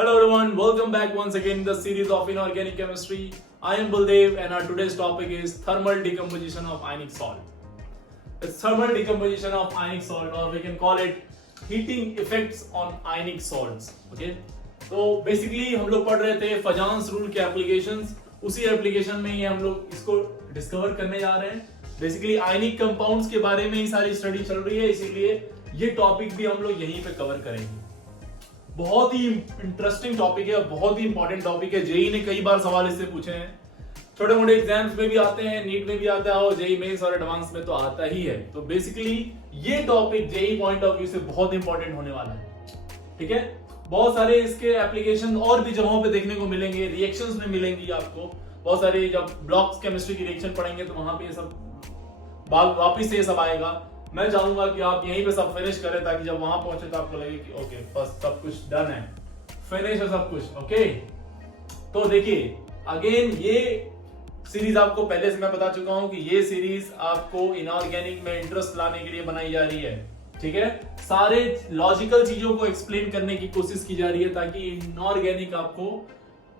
Hello everyone, welcome back once again in the series of Inorganic Chemistry. I am Baldev and our today's topic is thermal decomposition of ionic salt. It's thermal decomposition of ionic salt, or we can call it heating effects on ionic salts. Okay? तो basically हम लोग पढ़ रहे थे Fajans rule के applications, उसी application में ही हम लोग इसको डिस्कवर करने जा रहे हैं. बेसिकली आयनिक कंपाउंड्स के बारे में ही सारी स्टडी चल रही है, इसीलिए ये टॉपिक भी हम लोग यहीं पे कवर करेंगे. बहुत ही इंटरेस्टिंग टॉपिक है, बहुत ही इंपॉर्टेंट टॉपिक है. जेई ने कई बार सवाल इससे पूछे हैं, छोटे मोटे एग्जाम्स में भी आते हैं, नीट में भी आता है और जेई मेंस और एडवांस में तो आता ही है. तो बेसिकली ये topic JEE point of view से बहुत इंपॉर्टेंट होने वाला है. ठीक है, बहुत सारे इसके एप्लीकेशन और भी जगहों पे देखने को मिलेंगे, रिएक्शंस में मिलेंगी आपको बहुत सारे. जब ब्लॉक्स केमिस्ट्री की रिएक्शन पढ़ेंगे तो वहां पे ये सब वापिस से ये सब आएगा. मैं चाहूंगा कि आप यहीं पे सब फिनिश करें ताकि जब वहां पहुंचे तो आपको लगे कि ओके बस सब कुछ डन है, फिनिश है सब कुछ. ओके, तो देखिए अगेन ये सीरीज आपको पहले से मैं बता चुका हूं कि ये सीरीज आपको इनऑर्गेनिक में इंटरेस्ट लाने के लिए बनाई जा रही है. ठीक है, सारे लॉजिकल चीजों को एक्सप्लेन करने की कोशिश की जा रही है ताकि इनऑर्गेनिक आपको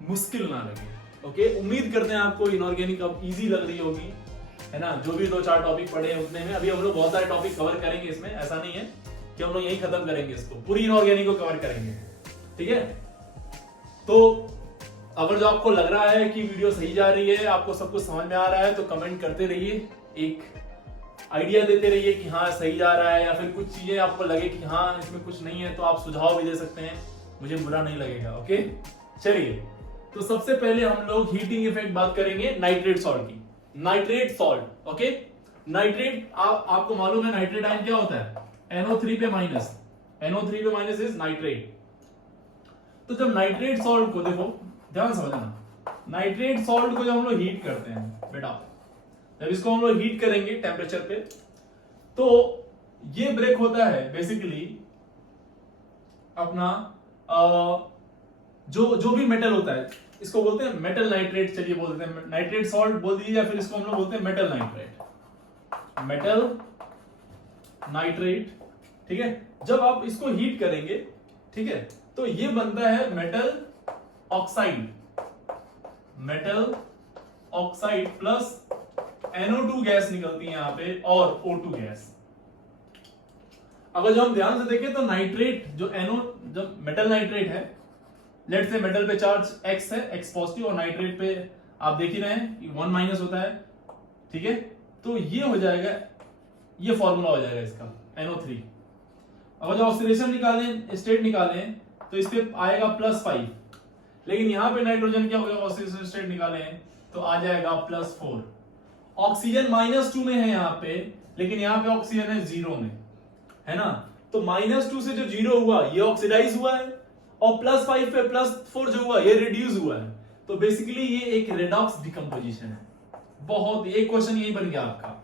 मुश्किल ना लगे. ओके, उम्मीद करते हैं आपको इनऑर्गेनिक अब इजी लग रही होगी, है ना. जो भी 2-4 टॉपिक पढ़े हैं उतने में अभी हम लोग बहुत सारे टॉपिक कवर करेंगे इसमें. ऐसा नहीं है कि हम लोग यही खत्म करेंगे, इसको पूरी इनऑर्गेनिक को कवर करेंगे. ठीक है, तो अगर जो आपको लग रहा है कि वीडियो सही जा रही है, आपको सब कुछ समझ में आ रहा है, तो कमेंट करते रहिए, एक आइडिया देते रहिए कि हाँ सही जा रहा है, या फिर कुछ चीजें आपको लगे कि हाँ इसमें कुछ नहीं है तो आप सुझाव भी दे सकते हैं, मुझे बुरा नहीं लगेगा. ओके, चलिए तो सबसे पहले हम लोग हीटिंग इफेक्ट बात करेंगे नाइट्रेट सॉल्ट की. नाइट्रेट सॉल्ट, ओके, नाइट्रेट आपको मालूम है नाइट्रेट आयन क्या होता है, NO3 पे माइनस. NO3 पे माइनस इज नाइट्रेट. तो जब नाइट्रेट सॉल्ट को देखो, ध्यान समझना, नाइट्रेट सॉल्ट को जब हम लोग हीट करते हैं बेटा, जब इसको हम लोग हीट करेंगे टेम्परेचर पे, तो ये ब्रेक होता है बेसिकली अपना जो भी मेटल होता है, इसको बोलते हैं मेटल नाइट्रेट. चलिए बोल देते हैं नाइट्रेट सॉल्ट बोल दीजिए, या फिर इसको हम लोग बोलते हैं मेटल नाइट्रेट. Metal nitrate. ठीक है, जब आप इसको हीट करेंगे, ठीक है, तो ये बनता है metal oxide. Metal oxide plus NO2 gas निकलती है यहां पे, और O2 गैस. अगर जो हम ध्यान से देखें तो नाइट्रेट जब मेटल नाइट्रेट है, लेट से मेटल पे चार्ज X है, X पॉजिटिव, और नाइट्रेट पे आप देख ही रहे हैं 1 माइनस होता है. ठीक है, तो ये हो जाएगा, ये फॉर्मूला हो जाएगा इसका NO3. अगर जो ऑक्सीडेशन निकालें, स्टेट निकालें, तो इस पे आएगा +5. लेकिन यहां पे नाइट्रोजन क्या होगा, ऑक्सीडेशन स्टेट निकालें तो आ जाएगा +4. ऑक्सीजन -2 में है यहां पे, लेकिन यहां पे ऑक्सीजन है 0 में, है ना. तो -2 से जो 0 हुआ ये ऑक्सीडाइज हुआ है, और +5 पे +4 जो हुआ ये रिड्यूस हुआ है. तो बेसिकली ये एक रेडॉक्स डिकम्पोजिशन है. बहुत, एक क्वेश्चन यही बन गया आपका,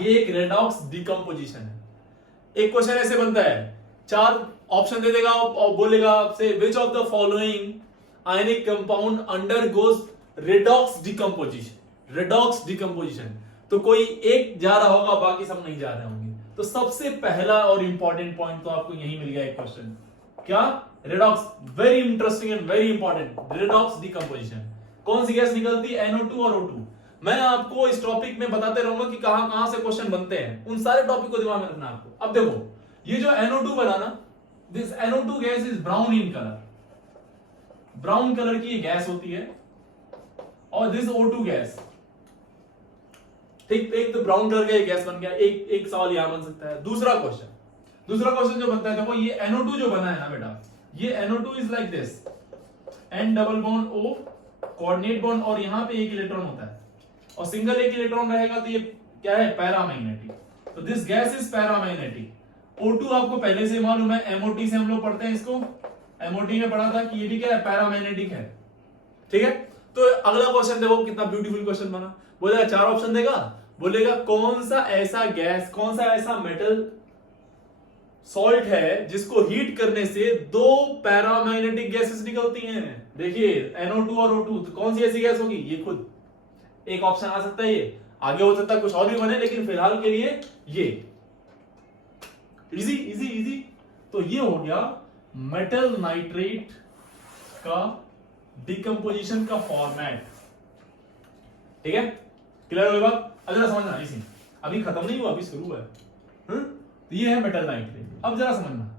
ये एक रेडॉक्स डिकम्पोजिशन है. एक क्वेश्चन ऐसे बनता है, 4 ऑप्शन दे देगा और बोलेगा आपसे which of the following ionic compound undergoes redox decomposition. Redox decomposition, तो कोई एक जा रहा होगा, बाकी सब नहीं जा रहे होंगे. तो सबसे पहला और इंपॉर्टेंट पॉइंट तो आपको यही मिल गया एक क्वेश्चन. क्या? Redox. Very interesting and very important. Redox decomposition. कौन सी गैस निकलती है? NO2 और O2. मैं आपको इस टॉपिक में बताते रहूंगा कि कहां कहां से क्वेश्चन बनते हैं. उन सारे टॉपिक को दिमाग में रखना आपको. अब देखो, ये जो NO2 बना ना, this NO2 gas is brown in colour. Brown colour की ये गैस होती है, और दिस O2 गैस. ठीक, एक तो ब्राउन कलर का ये गैस बन गया. एक सवाल यहां बन सकता है. दूसरा क्वेश्चन जो बनता है, देखो ये NO2 जो बना है ना बेटा, ये NO2 is like this, N double bond O, coordinate bond, और यहां पे एक इलेक्ट्रॉन होता है, और सिंगल एक इलेक्ट्रॉन रहेगा तो ये क्या है? पैरामैग्नेटिक. तो this gas is paramagnetic. O2 आपको पहले से मालूम है, MOT से हम लोग पढ़ते हैं इसको, MOT में पढ़ा था कि ये भी क्या है? पैरामैग्नेटिक है. ठीक है, तो अगला क्वेश्चन देखो कितना ब्यूटीफुल क्वेश्चन बना. बोलेगा 4 ऑप्शन देगा, बोलेगा कौन सा ऐसा गैस, कौन सा ऐसा मेटल सॉल्ट है जिसको हीट करने से 2 पैरामैग्नेटिक गैसेस निकलती हैं. देखिए NO2 और O2, तो कौन सी ऐसी गैस होगी? ये खुद एक ऑप्शन आ सकता है. ये आगे हो सकता है कुछ और भी बने, लेकिन फिलहाल के लिए ये इजी. तो ये हो गया मेटल नाइट्रेट का डिकम्पोजिशन का फॉर्मेट। ठीक है, क्लियर होगा? अब जरा समझना, इसी अभी खत्म नहीं हुआ, अभी शुरू हुआ है। तो ये है मेटल नाइट्रेट। अब जरा समझना,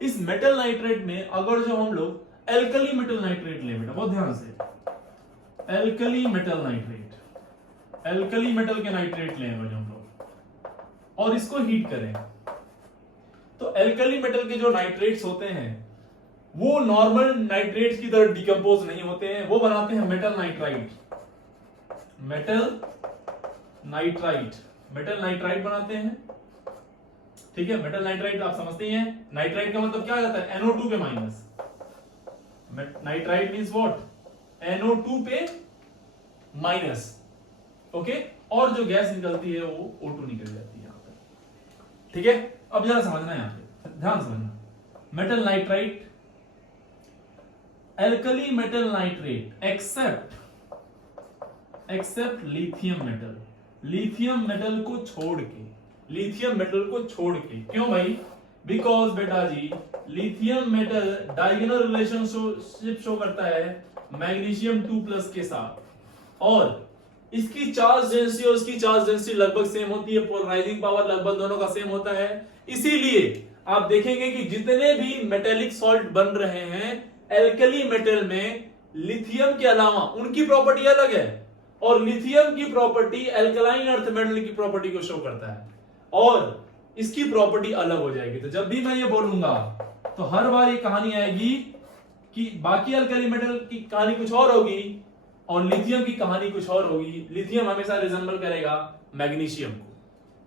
इस मेटल नाइट्रेट में अगर जो हम लोग एल्कली मेटल नाइट्रेट ले, बेटा बहुत ध्यान से, alkali metal nitrate, alkali metal के नाइट्रेट लें अगर हम लोग और इसको हीट करें, तो एल्कली मेटल के जो नाइट्रेट्स होते हैं वो नॉर्मल नाइट्रेट्स की तरह डिकम्पोज नहीं होते हैं, वो बनाते हैं metal nitrite, metal nitrite, metal nitrite बनाते हैं। ठीक है, मेटल नाइट्राइट आप समझते ही हैं, नाइट्राइट का मतलब क्या आ जाता है, NO2 पे minus, nitrite means what, NO2 पे माइनस। ओके, और जो गैस निकलती है वो O2 निकल जाती है यहां पर। ठीक है, अब जरा समझना है, यहां पे ध्यान समझना, metal nitrite, alkali metal nitrate except lithium metal, lithium metal को छोड़ के, लिथियम मेटल को छोड़ के। क्यों भाई? बिकॉज बेटा जी lithium metal diagonal relationship show करता है मैग्नीशियम 2+ के साथ, और इसकी चार्ज डेंसिटी और इसकी चार्ज डेंसिटी लगभग सेम होती है, पोलराइजिंग पावर लगभग दोनों का सेम होता है। इसीलिए आप देखेंगे कि जितने भी मेटेलिक सॉल्ट बन रहे हैं एल्कली मेटल में, लिथियम के अलावा उनकी प्रॉपर्टी अलग है, और लिथियम की प्रॉपर्टी एल्कलाइन अर्थ मेटल की प्रॉपर्टी को शो करता है, और इसकी प्रॉपर्टी अलग हो जाएगी। तो जब भी मैं ये बोलूंगा तो हर बार ये कहानी आएगी कि बाकी अल्कली मेटल की कहानी कुछ और होगी और लिथियम की कहानी कुछ और होगी। लिथियम हमेशा रिजेंबल करेगा मैग्नीशियम को।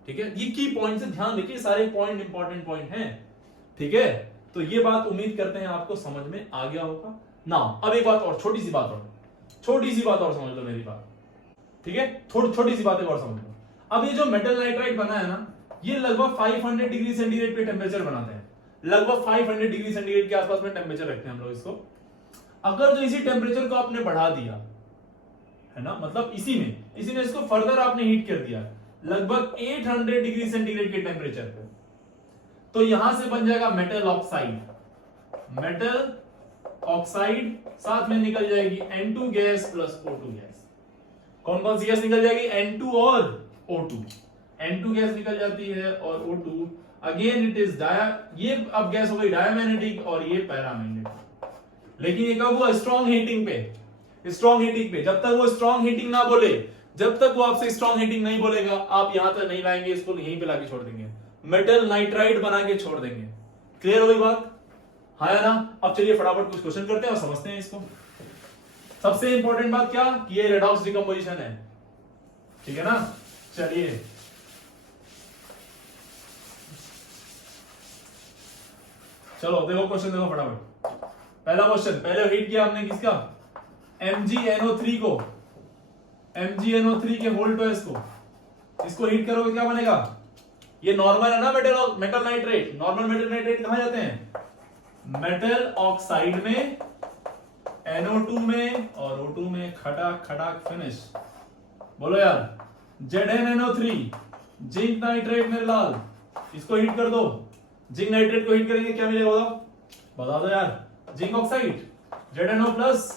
ठीक है, ये की पॉइंट से ध्यान देखिए, सारे पॉइंट इंपॉर्टेंट पॉइंट हैं। ठीक है, तो ये बात उम्मीद करते हैं आपको समझ में आ गया होगा ना। अब एक बात और, छोटी सी बात और समझ लो मेरी बात। ठीक है, छोटी सी बात और समझ लो। अब ये जो मेटल नाइट्राइट बना है ना, ये लगभग 500 डिग्री सेंटीग्रेड पे टेम्परेचर बनाते हैं, लगभग 500 डिग्री सेंटीग्रेड के आसपास में टेम्परेचर रखते हैं हम लोग इसको। अगर जो इसी टेम्परेचर को आपने बढ़ा दिया है ना, मतलब इसी में इसको फर्दर आपने हीट कर दिया लगभग 800 डिग्री सेंटीग्रेड के टेम्परेचर पे, तो यहां से बन जाएगा मेटल ऑक्साइड। मेटल ऑक्साइड साथ में निकल जाएगी N2 gas plus O2 gas. कौन कौन सी गैस निकल जाएगी? N2 और O2। N2 गैस निकल जाती है और O2 अगेन इट इज ये अब गैस हो गई डायमैग्नेटिक और ये पैरामैग्नेटिक। लेकिन ये कब हुआ? स्ट्रॉन्ग हीटिंग पे, स्ट्रॉन्ग हीटिंग पे। जब तक वो स्ट्रॉन्ग हीटिंग ना बोले, जब तक वो आपसे स्ट्रॉन्ग हीटिंग नहीं बोलेगा, आप यहां तक नहीं लाएंगे, इसको यहीं पे लाके छोड़ देंगे, मेटल नाइट्राइट बना के छोड़ देंगे। क्लियर हो गई बात? हाँ या ना? अब चलिए फटाफट कुछ क्वेश्चन करते हैं और समझते हैं इसको। सबसे इंपॉर्टेंट बात क्या कि ये रेडॉक्स डिकम्पोजिशन है। ठीक है ना? चलिए चलो देखो क्वेश्चन, देखो फटाफट। पहला क्वेश्चन, पहले हीट किया हमने किसका? MgNO3 को, MgNO3 के होल ट्वाइस को, इसको हीट करोगे क्या बनेगा? ये नॉर्मल है ना metal nitrate. Normal metal nitrate कहां जाते हैं? मेटल ऑक्साइड में, NO2 में और O2 में, खटाक खटाक फिनिश। बोलो यार, ZnNO3 जिंक नाइट्रेट मेरे लाल, इसको हीट कर दो। जिंक नाइट्रेट को हीट करेंगे क्या मिलेगा? बता दो यार। Zinc oxide, ZnO plus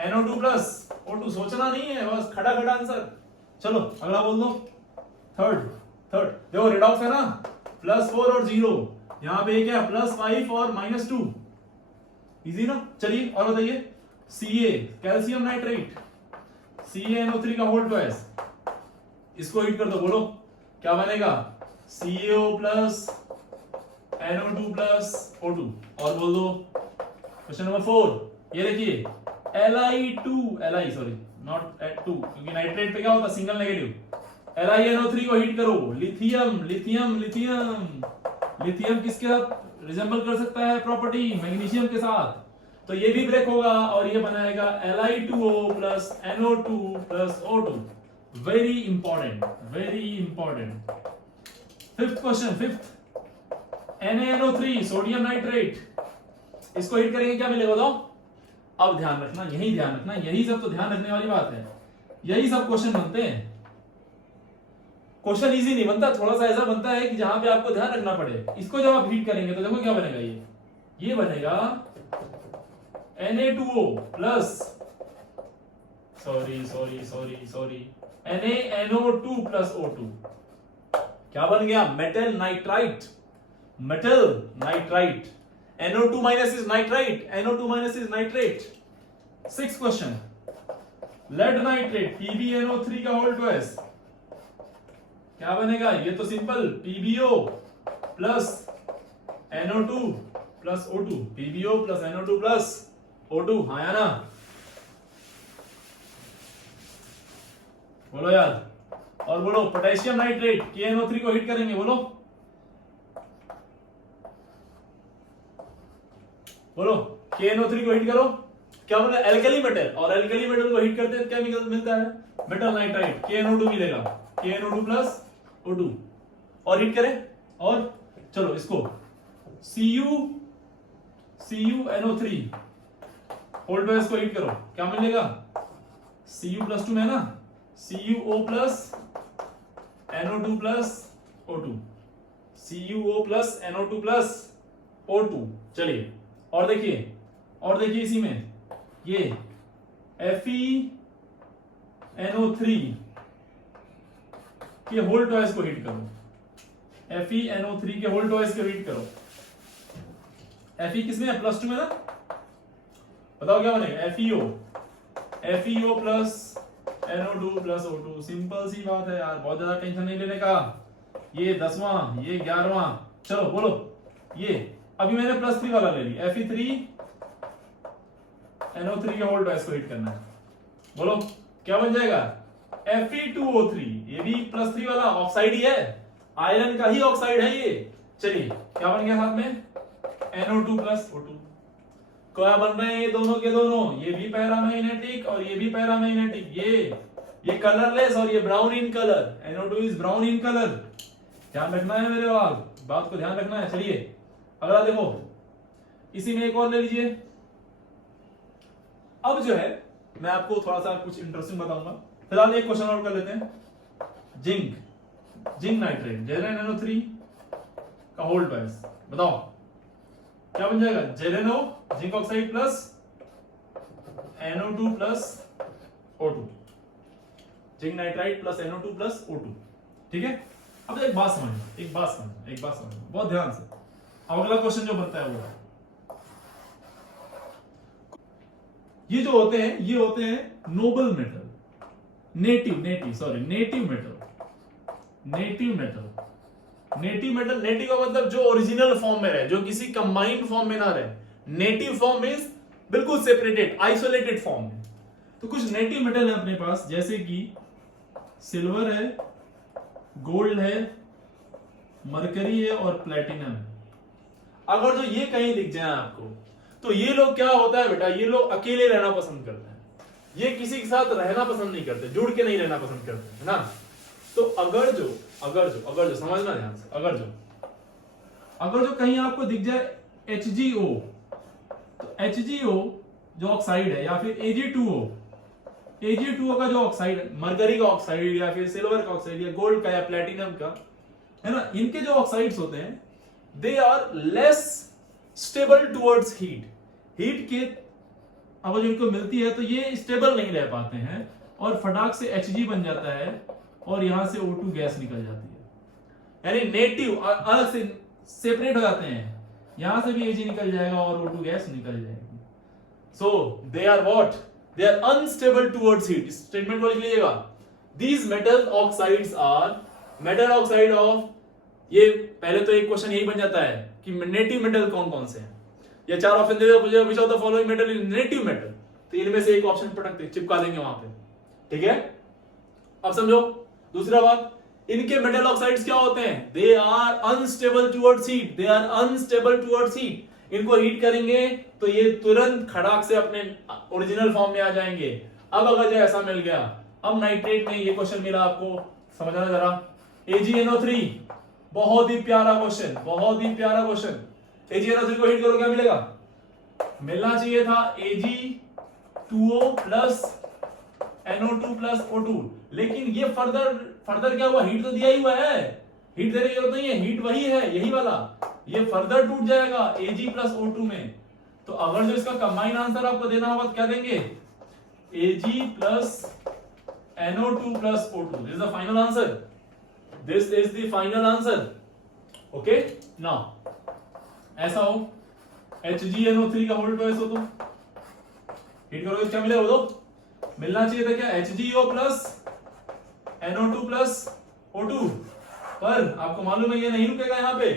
NO2 plus O2। सोचना नहीं है, बस खड़ा खड़ा आंसर। चलो अगला बोल दो। थर्ड देखो रेडॉक्स है ना, +4 और 0, यहां पे क्या +5 और -2। इजी ना? चलिए और बताइए। Ca कैल्शियम नाइट्रेट, CaNO3 का होल ट्वाइस, इसको हीट कर दो। बोलो क्या बनेगा? CaO plus NO2 plus O2। और बोल दो क्वेश्चन नंबर 4। ये देखिए Li सॉरी नॉट at 2, क्योंकि नाइट्रेट पे क्या होता है? Single negative. LiNO3 को हीट करो। लिथियम लिथियम लिथियम लिथियम किसके साथ रिजेंबल कर सकता है प्रॉपर्टी? मैग्नीशियम के साथ। तो ये भी ब्रेक होगा और ये बनाएगा Li2O plus NO2 plus O2। Very important, very important. Fifth question, NaNO3 sodium nitrate, इसको हीट करेंगे क्या मिलेगा? बताओ। अब ध्यान रखना, यही ध्यान रखना, यही सब तो ध्यान रखने वाली बात है। यही सब क्वेश्चन बनते हैं। क्वेश्चन इजी नहीं बनता, थोड़ा सा ऐसा बनता है कि जहां पे आपको ध्यान रखना पड़े। इसको जब आप हीट करेंगे तो देखो क्या बनेगा। ये ये बनेगा Na2O plus sorry NaNO2 plus O2। क्या बन गया? Metal nitrite. NO2 minus is nitrite, NO2 minus is nitrate। 6th question, lead nitrate PbNO3 का होल ट्वाइस क्या बनेगा? ये तो simple, PbO plus NO2 plus O2, PbO plus NO2 plus O2। हाँ या ना? बोलो यार, और बोलो पोटेशियम नाइट्रेट KNO3 को हिट करेंगे, बोलो KNO3 को हिट करो, क्या बना? एल्कली मेटल, और एल्कली मेटल को हिट करते हैं क्या मिलता है? मेटल नाइट्राइट, KNO2 मिलेगा, KNO2 प्लस O2, और हिट करें, और चलो इसको CuNO3 होल्ड बाय इसको हिट करो, क्या मिलेगा? Cu प्लस 2 है ना, CuO plus NO2 plus O2, CuO plus NO2 plus O2। चलिए और देखिए इसी में ये FeNO3 के होल ट्वाइस को हिट करो, FeNO3 के होल ट्वाइस को हिट करो। Fe किसमें है? प्लस 2 में ना, बताओ क्या बनेगा? FeO plus NO2 plus O2। Simple सी बात है यार, बहुत ज्यादा टेंशन नहीं लेने का। ये 10वां, ये 11वां, चलो बोलो। ये अभी मैंने प्लस 3 वाला ले लिया, Fe3NO3 के होल ट्वाइस को हिट करना है, बोलो क्या बन जाएगा? Fe2O3, ये भी प्लस 3 वाला ऑक्साइड ही है, आयरन का ही ऑक्साइड है ये। चलिए क्या बन गया साथ में? NO2 plus O2। क्या बन रहे हैं ये दोनों के दोनों? ये भी पैरामैग्नेटिक और ये भी पैरामैग्नेटिक। ये कलरलेस और ये brown in colour, NO2 is brown in colour. ध्यान रखना है मेरे बात को, ध्यान रखना है। चलिए अगला देखो, इसी में एक और ले लीजिए। अब जो है मैं आपको थोड़ा सा कुछ इंटरेस्टिंग बताऊंगा। फिलहाल एक क्वेश्चन और कर लेते हैं। जिंक नाइट्रेट JnNO3 का होल ट्वाइस, बताओ क्या बन जाएगा? JnO zinc oxide plus NO2 plus O2, zinc nitrite plus NO2 plus O2। ठीक है, अब एक बात समझ, बहुत ध्यान से। अगला क्वेश्चन जो बनता है वो है, ये जो होते हैं नोबल मेटल, नेटिव का मतलब जो ओरिजिनल फॉर्म में रहे, जो किसी कंबाइंड फॉर्म में ना रहे। नेटिव फॉर्म मींस बिल्कुल सेपरेटेड, आइसोलेटेड फॉर्म में। तो कुछ नेटिव मेटल है अपने पास, जैसे कि सिल्वर है, गोल्ड है, मरकरी है और प्लेटिनम है। अगर जो ये कहीं दिख जाए आपको, तो ये लोग क्या होता है बेटा, ये लोग अकेले रहना पसंद करते हैं, ये किसी के साथ रहना पसंद नहीं करते, जुड़ के नहीं रहना पसंद करते, है ना। तो अगर जो समझना ध्यान से, अगर जो कहीं आपको दिख जाए HgO, तो HgO जो ऑक्साइड है, या फिर Ag2O का जो ऑक्साइड है, मरकरी का ऑक्साइड या फिर सिल्वर का ऑक्साइड या गोल्ड का या प्लेटिनम का, है ना, इनके जो ऑक्साइड्स होते हैं they are less stable towards heat के अब जो इनको मिलती है तो ये स्टेबल नहीं रह पाते हैं और फटाक से Hg बन जाता है और यहां से O2 गैस निकल जाती है। यानी नेटिव अलग से सेपरेट हो जाते हैं, यहां से भी Ag निकल जाएगा और O2 गैस निकल जाएगी। So they are what, they are unstable towards heat. Statement को लिख लीजिएगा, these metal oxides are metal oxide of, ये पहले तो एक क्वेश्चन यही बन जाता है कि नेटिव मेटल कौन कौन से हैं। या 4 ऑप्शन दे दिया, which of the following metal is native metal, तो इनमें से एक ऑप्शन पटक चिपका देंगे वहां पे। ठीक है, अब समझो दूसरा बात, इनके मेटल ऑक्साइड्स क्या होते हैं? They are unstable towards heat. इनको हीट करेंगे तो ये तुरंत खड़ाक से अपने ओरिजिनल फॉर्म में आ जाएंगे। अब अगर जो ऐसा मिल गया, अब नाइट्रेट में ये क्वेश्चन मिला आपको, समझना जरा। AgNO3 बहुत ही प्यारा क्वेश्चन, AgNO3 को हिट करो, क्या मिलेगा? मिलना चाहिए था Ag2O plus NO2 plus O2, लेकिन ये फर्दर क्या हुआ? हीट तो दिया ही हुआ है, हीट देने की जरूरत नहीं है, हीट वही है, यही वाला ये फर्दर टूट जाएगा Ag प्लस O2 में। तो अगर जो इसका कंबाइन आंसर आपको देना होगा तो क्या देंगे, Ag plus NO2 plus O2। This is the final answer, this is the final answer. Okay, now ऐसा हो HgNO3 का होल ट्वाइस हो तो हिट करोगे क्या मिलेगा, बोलो। मिलना चाहिए था क्या, HgO plus NO2 plus O2, पर आपको मालूम है ये नहीं रुकेगा यहाँ पे,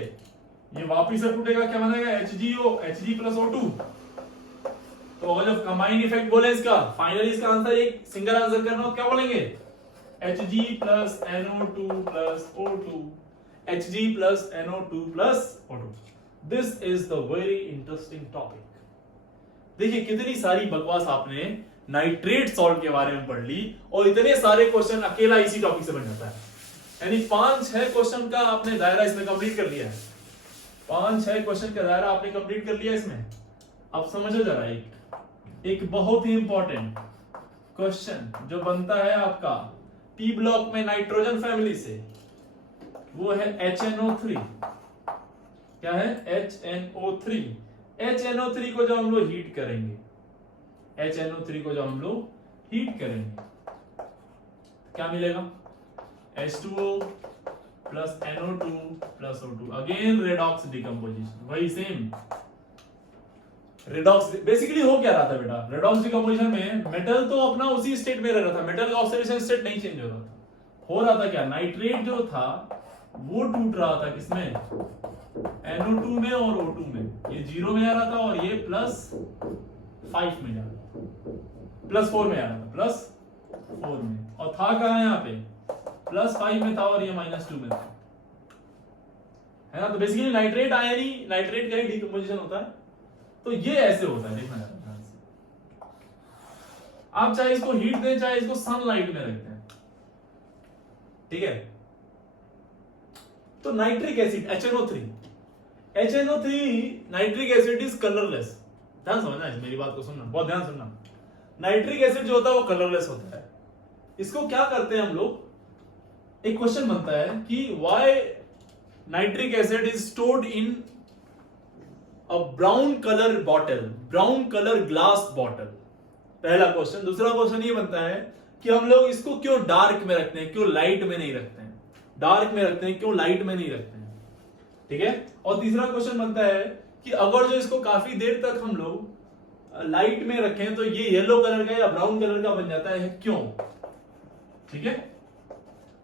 ये वापिस से टूटेगा, क्या बनेगा HgO Hg प्लस O2। तो अगर जब कंबाइंड इफेक्ट बोले इसका, फाइनली इसका आंसर एक सिंगल आंसर करना हो, क्या बोलेंगे Hg plus NO2 plus O2, Hg plus NO2 plus O2। This is the very interesting topic. देखिए कितनी सारी बकवास आपने नाइट्रेट सॉल्ट के बारे में पढ़ ली और इतने सारे क्वेश्चन अकेला इसी टॉपिक से बन जाता है। यानी 5-6 क्वेश्चन का आपने दायरा इसमें कंप्लीट कर लिया है, 5-6 क्वेश्चन का दायरा आपने कंप्लीट कर लिया इसमें। अब समझो जरा, एक बहुत ही इंपॉर्टेंट क्वेश्चन जो बनता है आपका पी ब्लॉक में नाइट्रोजन फैमिली से, वो है HNO3। क्या है, HNO3। HNO3 को जो हम लोग हीट करेंगे, HNO3 को जो हम लोग हीट करेंगे, क्या मिलेगा H2O plus NO2 plus O2। Again redox decomposition, वही सेम रेडॉक्स। बेसिकली हो क्या रहा था बेटा, रेडॉक्स डिकम्पोजिशन में मेटल तो अपना उसी स्टेट में रह रहा था, मेटल का ऑक्सीडेशन स्टेट नहीं चेंज हो रहा था। हो रहा था क्या, नाइट्रेट जो था वो टूट रहा था किसमें, NO2 में और O2 में। ये 0 में आ रहा था और ये +5 में जा रहा था, +4 में आ रहा था, +4 में। और था कहां यहाँ पे, +5 में था और ये -2 में था, है ना। तो बेसिकली नाइट्रेट आयनी, नाइट्रेट का ही डिकम्पोजिशन होता है। तो ये ऐसे होता है, देखना ध्यान से। आप चाहे इसको हीट दें चाहे इसको सनलाइट में रखते हैं, ठीक है। तो nitric acid HNO3 nitric acid is colourless. ध्यान समझना है, मेरी बात को सुनना, बहुत ध्यान सुनना। नाइट्रिक एसिड जो होता है वो कलरलेस होता है। इसको क्या करते हैं हम लोग, एक क्वेश्चन बनता है कि why nitric acid is stored in a brown colour bottle, brown colour glass bottle, पहला क्वेश्चन। दूसरा क्वेश्चन ये बनता है कि हम लोग इसको क्यों डार्क में रखते हैं, क्यों लाइट में नहीं रखते हैं, डार्क में रखते हैं क्यों लाइट में नहीं रखते हैं, ठीक है। और तीसरा क्वेश्चन बनता है कि अगर जो इसको काफी देर तक हम लोग लाइट में रखें तो ये येलो कलर का या ब्राउन कलर का बन जाता है, क्यों, ठीक है।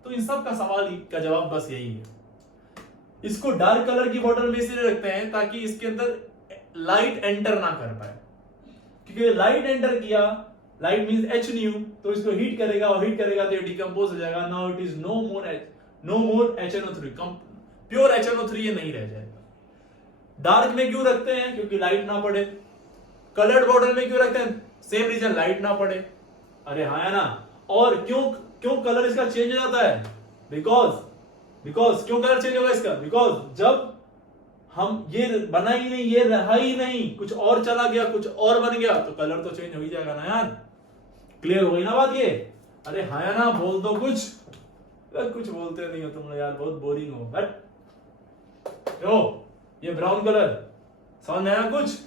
तो इन सब का सवाल का जवाब बस यही है। इसको डार्क कलर की बॉटल में इसलिए रखते हैं ताकि इसके अंदर लाइट एंटर ना कर पाए, क्योंकि लाइट एंटर किया, लाइट मींस HNO, तो इसको हीट करेगा और हीट करेगा तो ये डिकम्पोज हो जाएगा। Now it is no more HNO3, pure HNO3 ये नहीं रह जाएगा। डार्क में क्यों रखते हैं, क्योंकि लाइट ना पड़े। कलर्ड बॉटल में क्यों रखते हैं, सेम रीजन, लाइट ना पड़े। अरे हाँ है ना। और क्यों कलर इसका चेंज हो जाता है, बिकॉज क्यों कलर चेंज होगा इसका, बिकॉज जब हम ये बना ही नहीं, ये रहा ही नहीं, कुछ और चला गया, कुछ और बन गया, तो कलर तो चेंज हो ही जाएगा ना यार। क्लियर हो गई ना बात ये। अरे हाँ या ना, बोल दो कुछ बोलते नहीं हो तुम लोग यार, बहुत बोरिंग हो। बट ये ब्राउन कलर समझ में आया कुछ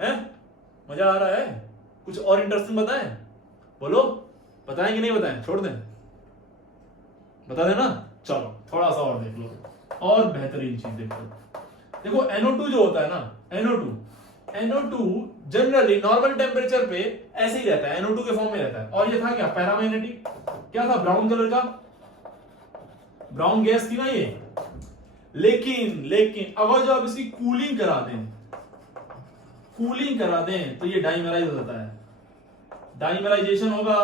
है, मजा आ रहा है, कुछ और इंटरेस्टिंग बताएं, बोलो, बताएं कि नहीं बताएं, छोड़ दें, बता देना। चलो थोड़ा सा और देख लो, और बेहतरीन चीज देखो NO2 जो होता है ना, NO2 जनरली नॉर्मल टेम्परेचर पे ऐसे ही रहता है, NO2 के फॉर्म में रहता है। और ये था क्या, पैरामैग्नेटिक, क्या था, ब्राउन कलर का, ब्राउन गैस थी ना ये। लेकिन अगर जो आप इसकी कूलिंग करा दें तो ये डाइमराइज हो जाता है, डाइमराइजेशन होगा।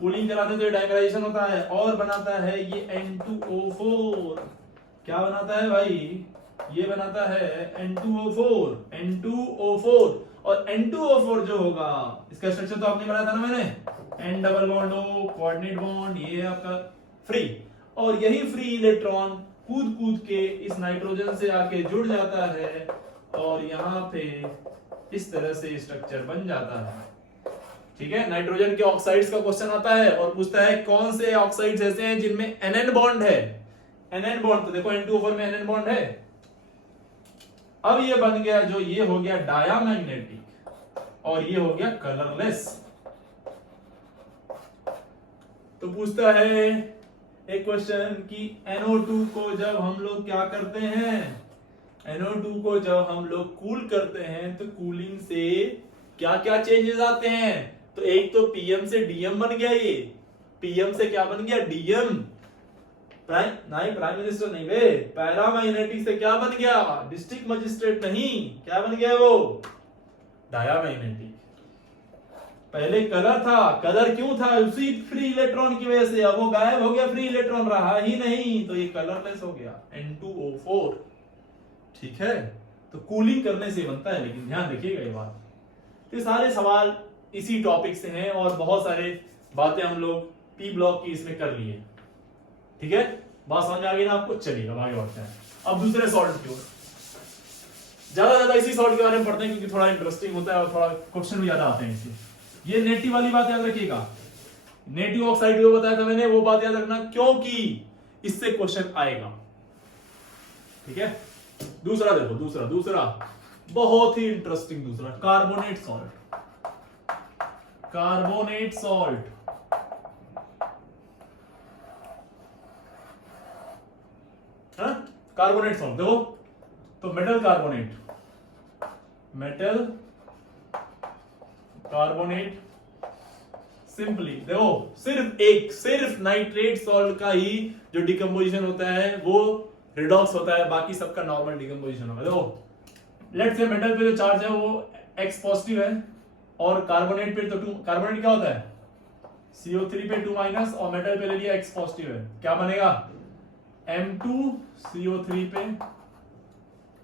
कूलिंग करा दें तो ये डाइमराइजेशन होता है और बनाता है ये N2O4। क्या बनाता है भाई, ये बनाता है N2O4। और N2O4 जो होगा, इसका स्ट्रक्चर तो आपने बनाया था ना मैंने, N double bond O, coordinate bond, ये है आपका फ्री। और यही फ्री इलेक्ट्रॉन कूद के इस नाइट्रोजन से आके जुड़ जाता है और यहाँ पे इस तरह से स्ट्रक्चर बन जाता है, ठीक है। नाइट्रोजन के ऑक्साइड्स का क्वेश्चन आता है और पूछता है कौन से ऑक्साइड्स ऐसे हैं जिनमें NN बॉन्ड है। NN बॉन्ड तो देखो N2O4 में NN बॉन्ड है, अब ये बन गया, जो ये हो गया डायामैग्नेटिक और ये हो गया कलरलेस। तो पूछता है एक क्वेश्चन कि NO2 को जब हम लोग क्या करते हैं, NO2 को जब हम लोग कूल करते हैं तो कूलिंग से क्या क्या चेंजेस आते हैं। तो एक तो PM से DM बन गया, ये PM से क्या बन गया DM, प्राइम मिनिस्टर नहीं वे, पैरामैग्नेटिक से क्या बन गया, डिस्ट्रिक्ट मजिस्ट्रेट नहीं, क्या बन गया वो, डायामैग्नेटिक। पहले कलर था, कलर क्यों था, उसी फ्री इलेक्ट्रॉन की वजह से, अब वो गायब हो गया, फ्री इलेक्ट्रॉन रहा ही नहीं, तो ये कलरलेस हो गया N2O4। ठीक है, तो कूलिंग करने से बनता है, लेकिन ध्यान रखिएगा ये बात। तो सारे सवाल इसी टॉपिक से हैं और बहुत सारे बातें हम लोग P ब्लॉक की इसमें कर लिए। ठीक है, बात समझ आ गई ना आपको। चलिए अब आगे बढ़ते हैं, अब दूसरे सॉल्ट की ओर। ज्यादा इसी सॉल्ट के बारे में पढ़ते हैं क्योंकि थोड़ा इंटरेस्टिंग होता है और थोड़ा क्वेश्चन भी ज्यादा आते हैं इससे। ये नेटिव वाली बात याद रखिएगा, नेटिव ऑक्साइड जो बताया था मैंने, वो बात याद रखना क्योंकि इससे क्वेश्चन आएगा। ठीक है, दूसरा देखो, दूसरा बहुत ही इंटरेस्टिंग, दूसरा carbonate salt. Carbonate salt carbonate salt देखो, तो मेटल कार्बोनेट सिंपली देखो, सिर्फ नाइट्रेट सॉल्ट का ही जो डिकम्पोजिशन होता है वो रिडॉक्स होता है, बाकी सबका नॉर्मल डिकम्पोजिशन होगा। देखो लेट्स से मेटल पे जो चार्ज है वो X पॉजिटिव है और कार्बोनेट पे तो 2, कार्बोनेट क्या होता है CO3 पे 2 माइनस और मेटल पे ले लिया X पॉजिटिव है, क्या बनेगा M2CO3 पे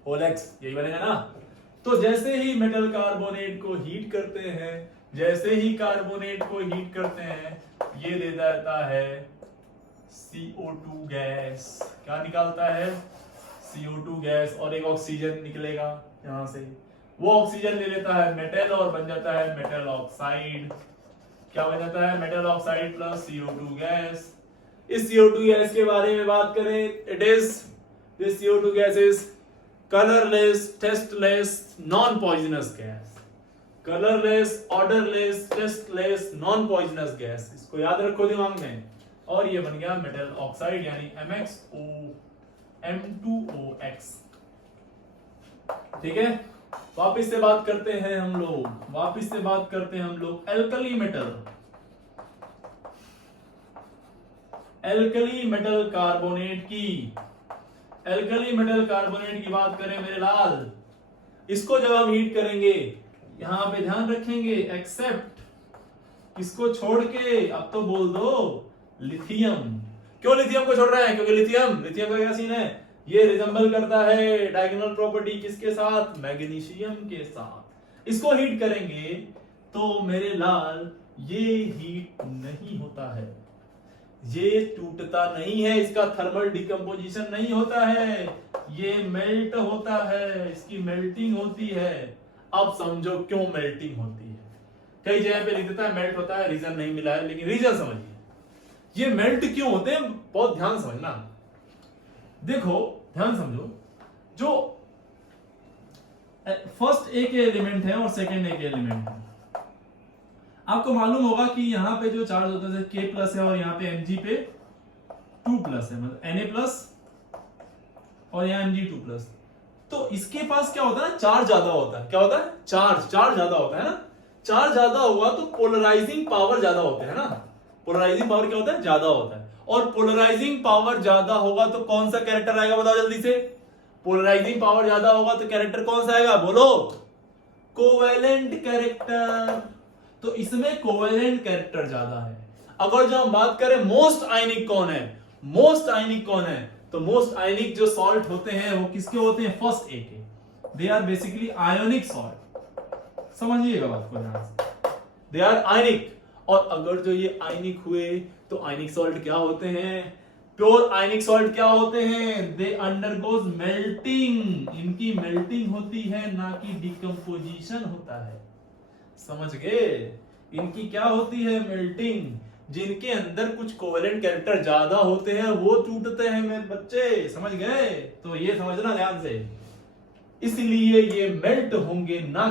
होल X, यही बनेगा ना। तो जैसे ही मेटल कार्बोनेट को हीट करते हैं, ये दे देता है CO2 गैस, क्या निकालता है CO2 गैस, और एक ऑक्सीजन निकलेगा यहां से, वो ऑक्सीजन ले लेता है मेटल और बन जाता है मेटल ऑक्साइड। क्या बन जाता है, metal oxide plus CO2 gas. इस CO2 गैस के बारे में बात करें, this CO2 gas is colourless, tasteless, non poisonous gas. Colourless, odourless, tasteless, non poisonous gas, इसको याद रखो दिमाग में। और ये बन गया मेटल ऑक्साइड यानी M2OX। ठीक है, वापिस से बात करते हैं हम लोग एल्कली मेटल कार्बोनेट की बात करें मेरे लाल, इसको जब हम हीट करेंगे, यहां पे ध्यान रखेंगे एक्सेप्ट, किसको छोड़ के, अब तो बोल दो लिथियम। क्यों लिथियम को छोड़ रहे हैं, क्योंकि लिथियम का क्या सीन है, ये रिजेंबल करता है डायगोनल प्रॉपर्टी किसके साथ, मैग्नीशियम के साथ। इसको हीट करेंगे तो मेरे लाल ये हीट नहीं होता है, ये टूटता नहीं है, इसका थर्मल डिकम्पोजिशन नहीं होता है, ये मेल्ट होता है, इसकी मेल्टिंग होती है। अब समझो क्यों मेल्टिंग होती है, कई जगह पे लिख देता है मेल्ट होता है, रीजन नहीं मिला है, लेकिन रीजन समझिए ये मेल्ट क्यों होते हैं, बहुत ध्यान समझना। देखो ध्यान समझो, जो फर्स्ट एक एलिमेंट है और सेकंड एक एलिमेंट है, आपको मालूम होगा कि यहां पे जो चार्ज होता है K प्लस है और यहाँ पे Mg पे 2 प्लस है, मतलब Na प्लस और यहाँ Mg 2 प्लस। तो इसके पास क्या होता है ना, चार्ज ज्यादा होता है, क्या होता है, चार्ज ज्यादा होता है ना। चार्ज ज्यादा हुआ तो पोलराइजिंग पावर ज्यादा होता है ना, पोलराइजिंग पावर क्या होता है, ज्यादा होता है। और पोलराइजिंग पावर ज्यादा होगा तो कौन सा कैरेक्टर आएगा, बताओ जल्दी से। पोलराइजिंग पावर ज्यादा होगा तो कैरेक्टर कौन सा आएगा, बोलो, कोवेलेंट कैरेक्टर। तो इसमें कोवेलेंट कैरेक्टर ज्यादा है। अगर जो हम बात करें मोस्ट आयनिक कौन है, तो मोस्ट आयनिक जो सॉल्ट होते हैं वो किसके होते हैं, first A K, they are basically ionic salt. समझिएगा बात को ध्यान से, दे आर आयनिक। और अगर जो ये आयनिक हुए तो आयनिक सॉल्ट क्या होते हैं, प्योर आयनिक सॉल्ट क्या होते हैं, दे अंडरगोज मेल्टिंग, इनकी मेल्टिंग होती है ना कि डिकम्पोजिशन होता है। समझ गए, इनकी क्या होती है, मेल्टिंग। जिनके अंदर कुछ कोवेलेंट कैरेक्टर ज्यादा होते हैं वो टूटते हैं मेरे बच्चे, समझ गए। तो ये समझना ध्यान से, इसलिए ये मेल्ट होंगे, ना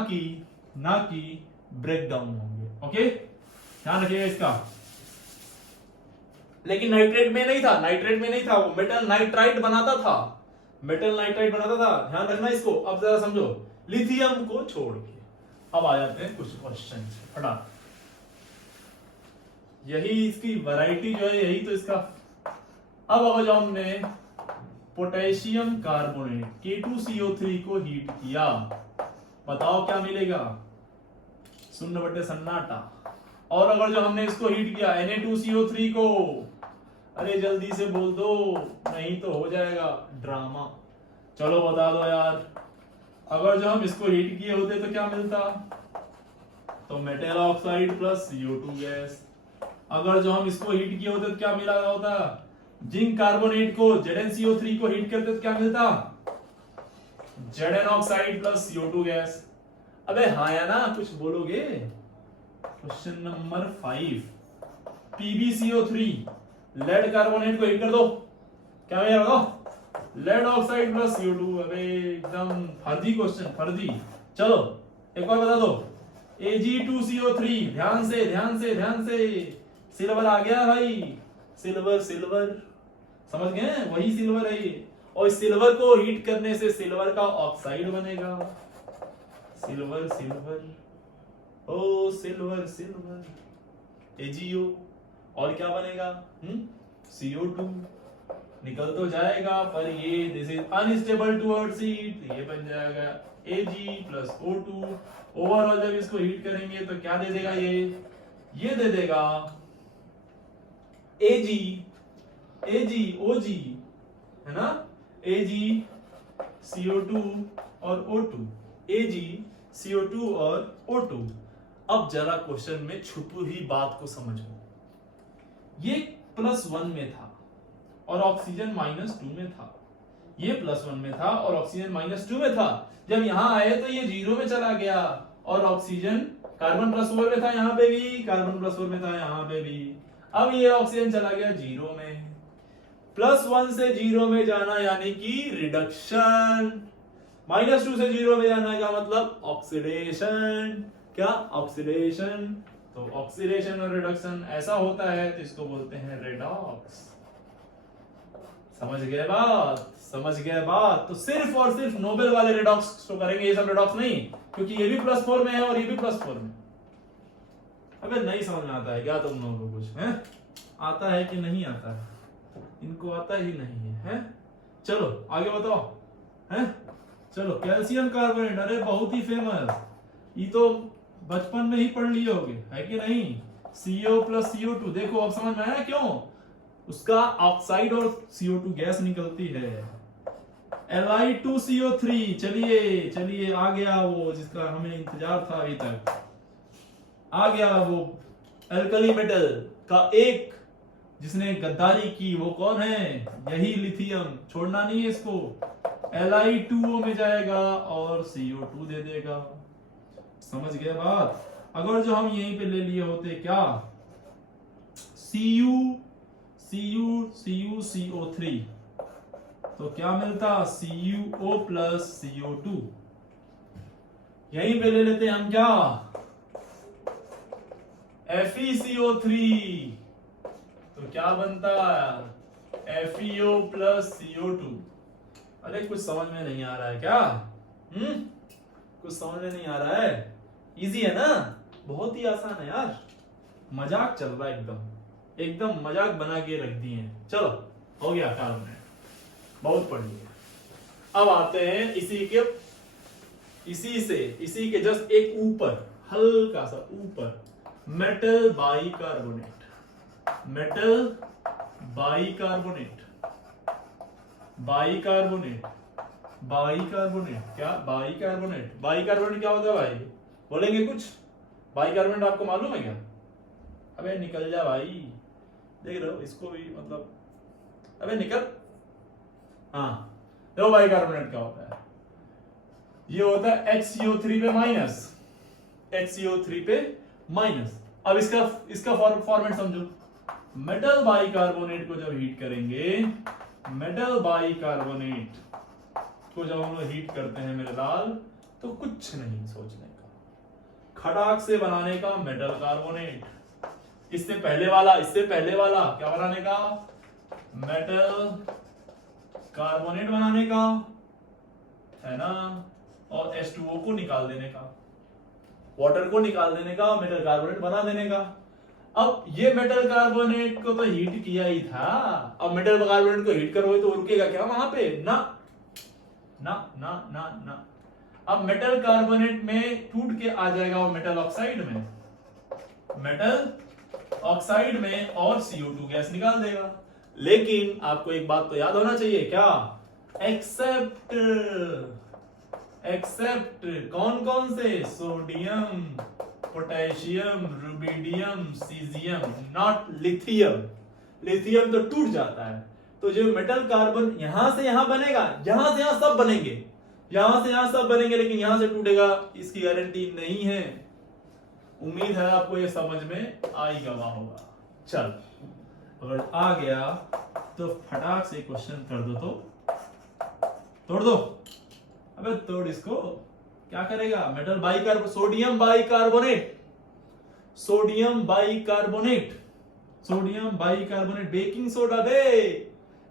कि ब्रेक डाउन होंगे। ओके, ध्यान रखिएगा इसका। लेकिन नाइट्रेट में नहीं था, वो मेटल नाइट्राइट बनाता था, ध्यान रखना इसको। अब जरा समझो, लिथियम को छोड़ के अब आ जाते हैं कुछ क्वेश्चन फटाफट। यही इसकी वैरायटी जो है, यही तो इसका। अब अगर जो हमने पोटेशियम कार्बोनेट K2CO3 को हीट किया, बताओ क्या मिलेगा? शून्य बटे सन्नाटा। और अगर जो हमने इसको हीट किया Na2CO3 को, अरे जल्दी से बोल दो, नहीं तो हो जाएगा ड्रामा। चलो बता दो यार, अगर जो हम इसको हीट किए होते तो क्या मिलता? तो metal oxide plus CO2 gas. अगर जो हम इसको हीट किए होते तो क्या मिला होता? जिंक कार्बोनेट को ZnCO3 को हीट करते तो क्या मिलता? Zn oxide plus CO2 gas. अबे हाँ या ना, कुछ बोलोगे? Question number 5, PbCO3 lead carbonate को हीट कर दो, क्या मिलेगा बताओ? Lead oxide plus CO2। अबे एकदम फर्जी क्वेश्चन, फर्जी। चलो एक और बता दो, Ag2CO3, ध्यान से सिल्वर आ गया भाई, सिल्वर समझ गए? वही सिल्वर है ये। और इस सिल्वर को हीट करने से सिल्वर का ऑक्साइड बनेगा। सिल्वर ओ सिल्वर AgO। और क्या बनेगा? CO2 निकल तो जाएगा, पर ये this is unstable towards heat, ये बन जाएगा Ag प्लस O2। ओवरऑल जब इसको हीट करेंगे तो क्या दे देगा? ये दे देगा Ag OG, है ना? Ag CO2 और O2, Ag CO2 और O2। अब जरा क्वेश्चन में छुपी हुई बात को समझो। ये +1 में था और ऑक्सीजन -2 में था। ये +1 में था और ऑक्सीजन -2 में था। जब यहां आए तो ये 0 में चला गया और ऑक्सीजन, कार्बन +4 में था यहाँ पे भी, कार्बन +4 में था यहाँ पे भी। अब ये ऑक्सीजन चला गया 0 में। +1 से 0 में जाना यानी कि रिडक्शन, -2 से 0 में जाना का मतलब ऑक्सीडेशन। क्या? ऑक्सीडेशन। तो ऑक्सीडेशन और रिडक्शन ऐसा होता है, तो इसको बोलते हैं रेडॉक्स। समझ गए बात? तो सिर्फ और सिर्फ नोबेल वाले रेडॉक्स शो करेंगे, ये सब रेडॉक्स नहीं, क्योंकि ये भी +4 में है और ये भी +4 में। अबे नहीं समझ में आता है क्या तुम लोगों को? कुछ है आता है कि नहीं आता है? इनको आता ही नहीं है? चलो आगे बताओ। है चलो, कैल्शियम कार्बोनेट, अरे बहुत ही फेमस, ये तो बचपन में ही पढ़ लिए होगे, है कि नहीं? CO प्लस CO2, देखो अब समझ में आया क्यों उसका ऑक्साइड और CO2 गैस निकलती है। Li2CO3, चलिए आ गया वो जिसका हमें इंतजार था अभी तक, आ गया वो एल्कली मेटल का एक जिसने गद्दारी की। वो कौन है? यही लिथियम। छोड़ना नहीं है इसको। Li2O में जाएगा और CO2 दे देगा। समझ गए बात? अगर जो हम यहीं पे ले लिए होते क्या, CuCO3, तो क्या मिलता? CuO plus CO2। यहीं पे ले लेते हम क्या, FeCO3, तो क्या बनता? FeO plus CO2। अरे कुछ समझ में नहीं आ रहा है क्या? कुछ समझ में नहीं आ रहा है? इजी है ना? बहुत ही आसान है यार। मजाक चल रहा है, एकदम मजाक बना के रख दिए हैं। चलो हो गया कार्बोनेट, बहुत पढ़ लिया। अब आते हैं इसी के जस्ट एक ऊपर, हल्का सा ऊपर, मेटल बाइकार्बोनेट। क्या बाइकार्बोनेट क्या होता है भाई? बोलेंगे कुछ? बाइकार्बोनेट आपको मालूम है क्या? अबे निकल जा भाई, देख रहे हो इसको भी, मतलब अबे निकल। हाँ देखो बाइकार्बोनेट क्या होता है, ये होता है HCO3 पे माइनस। अब इसका फॉर्मेट समझो। मेटल बाइकार्बोनेट को जब हीट करेंगे, मेटल बाइकार्बोनेट इसको जब हम लोग हीट करते हैं मेरे लाल, तो कुछ नहीं सोचने का, खटाक से बनाने का मेटल कार्बोनेट। इससे पहले वाला क्या बनाने का, मेटल कार्बोनेट बनाने का, है ना, और H2O को निकाल देने का, वाटर को निकाल देने का, मेटल कार्बोनेट बना देने का। अब ये मेटल कार्बोनेट को तो हीट किया ही था, अब मेटल कार्बोनेट को हीट करोगे तो रुकेगा क्या वहां पे, ना ना ना ना ना। अब मेटल कार्बोनेट में टूट के आ जाएगा वो मेटल ऑक्साइड में, मेटल ऑक्साइड में, और CO2 गैस निकाल देगा। लेकिन आपको एक बात तो याद होना चाहिए, क्या, एक्सेप्ट कौन कौन से, sodium, potassium, rubidium, caesium, not lithium. Lithium तो टूट जाता है। तो जो मेटल कार्बन यहां से यहां बनेगा, यहां से यहां सब बनेंगे, यहां से यहां सब बनेंगे, लेकिन यहां से टूटेगा इसकी गारंटी नहीं है। उम्मीद है आपको ये समझ में आएगा होगा। चल, अगर आ गया तो फटाक से क्वेश्चन कर दो, तो तोड़ दो। अबे तोड़ इसको, क्या करेगा, metal sodium bicarbonate, sodium bicarbonate, sodium bicarbonate, baking soda दे,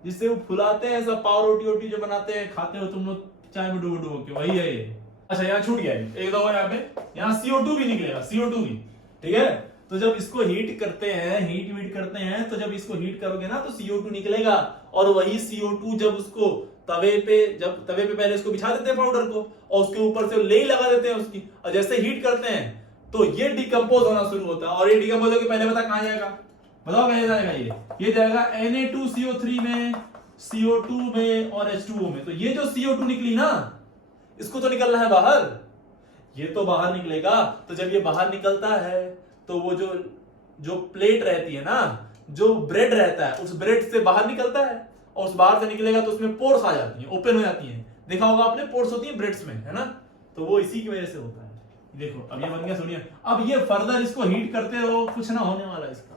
जिससे वो फुलाते हैं सब, पाव रोटी वोटी जो बनाते हैं, खाते हो तुम लोग चाय में डुबो डुबो के, वही है ये। अच्छा यहाँ छूट गया एक दो, यहाँ पे यहाँ CO2 भी निकलेगा, CO2 भी, ठीक है। तो जब इसको हीट करते हैं, हीट करते हैं, तो जब इसको हीट करोगे ना तो CO2 निकलेगा, और वही CO2 जब उसको तवे पे पहले इसको बिछा देते हैं पाउडर को, और उसके ऊपर से लेई लगा देते हैं उसकी, और जैसे हीट करते हैं तो ये डिकम्पोज होना शुरू होता है। और ये डिकम्पोज होकर पहले बता कहां जाएगा, बताओ कहां जाएगा, ये जाएगा Na2CO3 में, CO2 में, और H2O में। तो ये जो CO2 निकली ना, इसको तो निकलना है बाहर, ये तो बाहर निकलेगा। तो जब ये बाहर निकलता है तो वो जो प्लेट रहती है ना, जो ब्रेड रहता है, उस ब्रेड से बाहर निकलता है, और उस बाहर से निकलेगा तो उसमें पोर्स आ जाती हैं, ओपन हो जाती हैं। देखा होगा आपने, पोर्स होती है ब्रेड्स में, है ना। तो वो इसी की वजह से होता है। देखो अब ये बन गया सोडियम। अब ये फर्दर इसको हीट करते रहो, कुछ ना होने वाला इसका,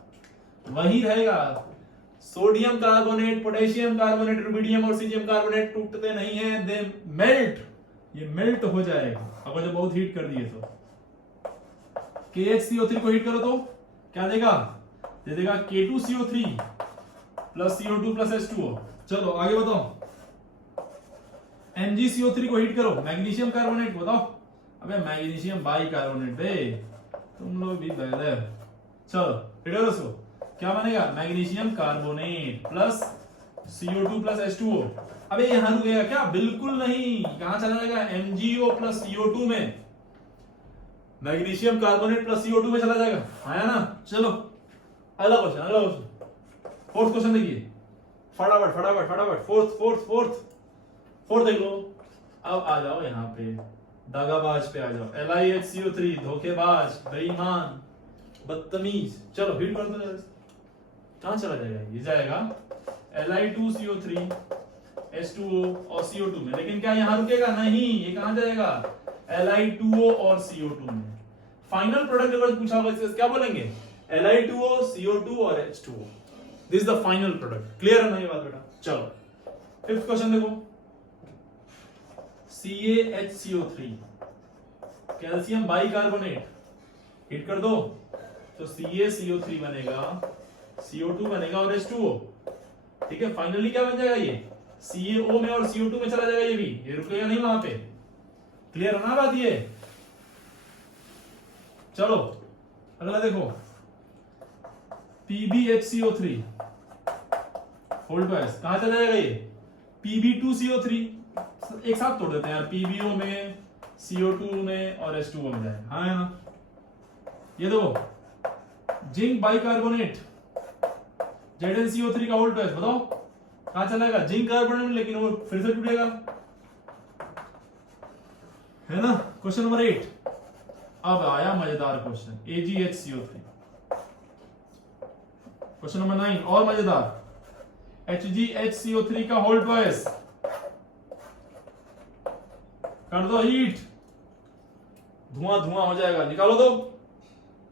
वही रहेगा। Sodium carbonate, potassium carbonate, rubidium और सीजियम कार्बोनेट टूटते नहीं है, दे मेल्ट, ये मेल्ट हो जाएगा अगर जब बहुत हीट कर दिए तो। KHCO3 को हीट करो तो क्या देगा, दे देगा K2CO3 plus CO2 plus H2O। चलो आगे बताओ, MgCO3 को हीट करो, मैग्नीशियम कार्बोनेट, बताओ। अबे मैग्नीशियम बाइकार्बोनेट दे, तुम लोग भी बैठे। चलो हीट करो उसको, क्या बनेगा, magnesium carbonate plus CO2 plus H2O। अबे यहां रुकेगा क्या, बिल्कुल नहीं, कहां चला जाएगा, MgO प्लस CO2 में, मैग्नीशियम कार्बोनेट प्लस CO2 में चला जाएगा, आया ना। चलो अगला क्वेश्चन, फोर्थ क्वेश्चन देखिए, फटाफट, फोर्थ देख लो। अब आ जाओ यहाँ पे, दगाबाज पे आ जाओ, LiHCO3, धोखेबाज, बेईमान, बदतमीज। चलो हीट कर दो, कहां चला जाएगा, ये जाएगा Li2CO3, H2O और CO2 में। लेकिन क्या यहाँ रुकेगा, नहीं, ये कहां जाएगा, Li2O और CO2 में। फाइनल प्रोडक्ट अगर पूछा होगा इससे क्या बोलेंगे, Li2O, CO2 और H2O, this is the final product. Clear है ना ये बात बेटा। चलो फिफ्थ क्वेश्चन देखो, CaHCO3, कैल्शियम बाइकार्बोनेट, हीट कर दो तो CaCO3 बनेगा, CO2 बनेगा और H2O, ठीक है। फाइनली क्या बन जाएगा, ये CaO में और CO2 में चला जाएगा, ये भी, ये रुकेगा नहीं वहां पे। क्लियर है ना बात ये। चलो अगला देखो, PbHCO3, होल्ड पास, कहां चला जाएगा ये, Pb2CO3, एक साथ तोड़ देते हैं यार, PbO में, CO2 में और H2O में जाएगा, हाँ है ना। ये देखो, जिंक बाइकार्बोनेट, ZnCO3 का होल्ड पास, बताओ कहां चलाएगा, जिंक कार्बोनेट में, लेकिन वो फिर से टूटेगा, है ना। Question number 8। अब आया मजेदार क्वेश्चन, AgHCO3। क्वेश्चन नंबर 9 और मजेदार, HgHCO3 का होल्ड ट्वाइस, कर दो हीट, धुआं धुआं हो जाएगा, निकालो दो,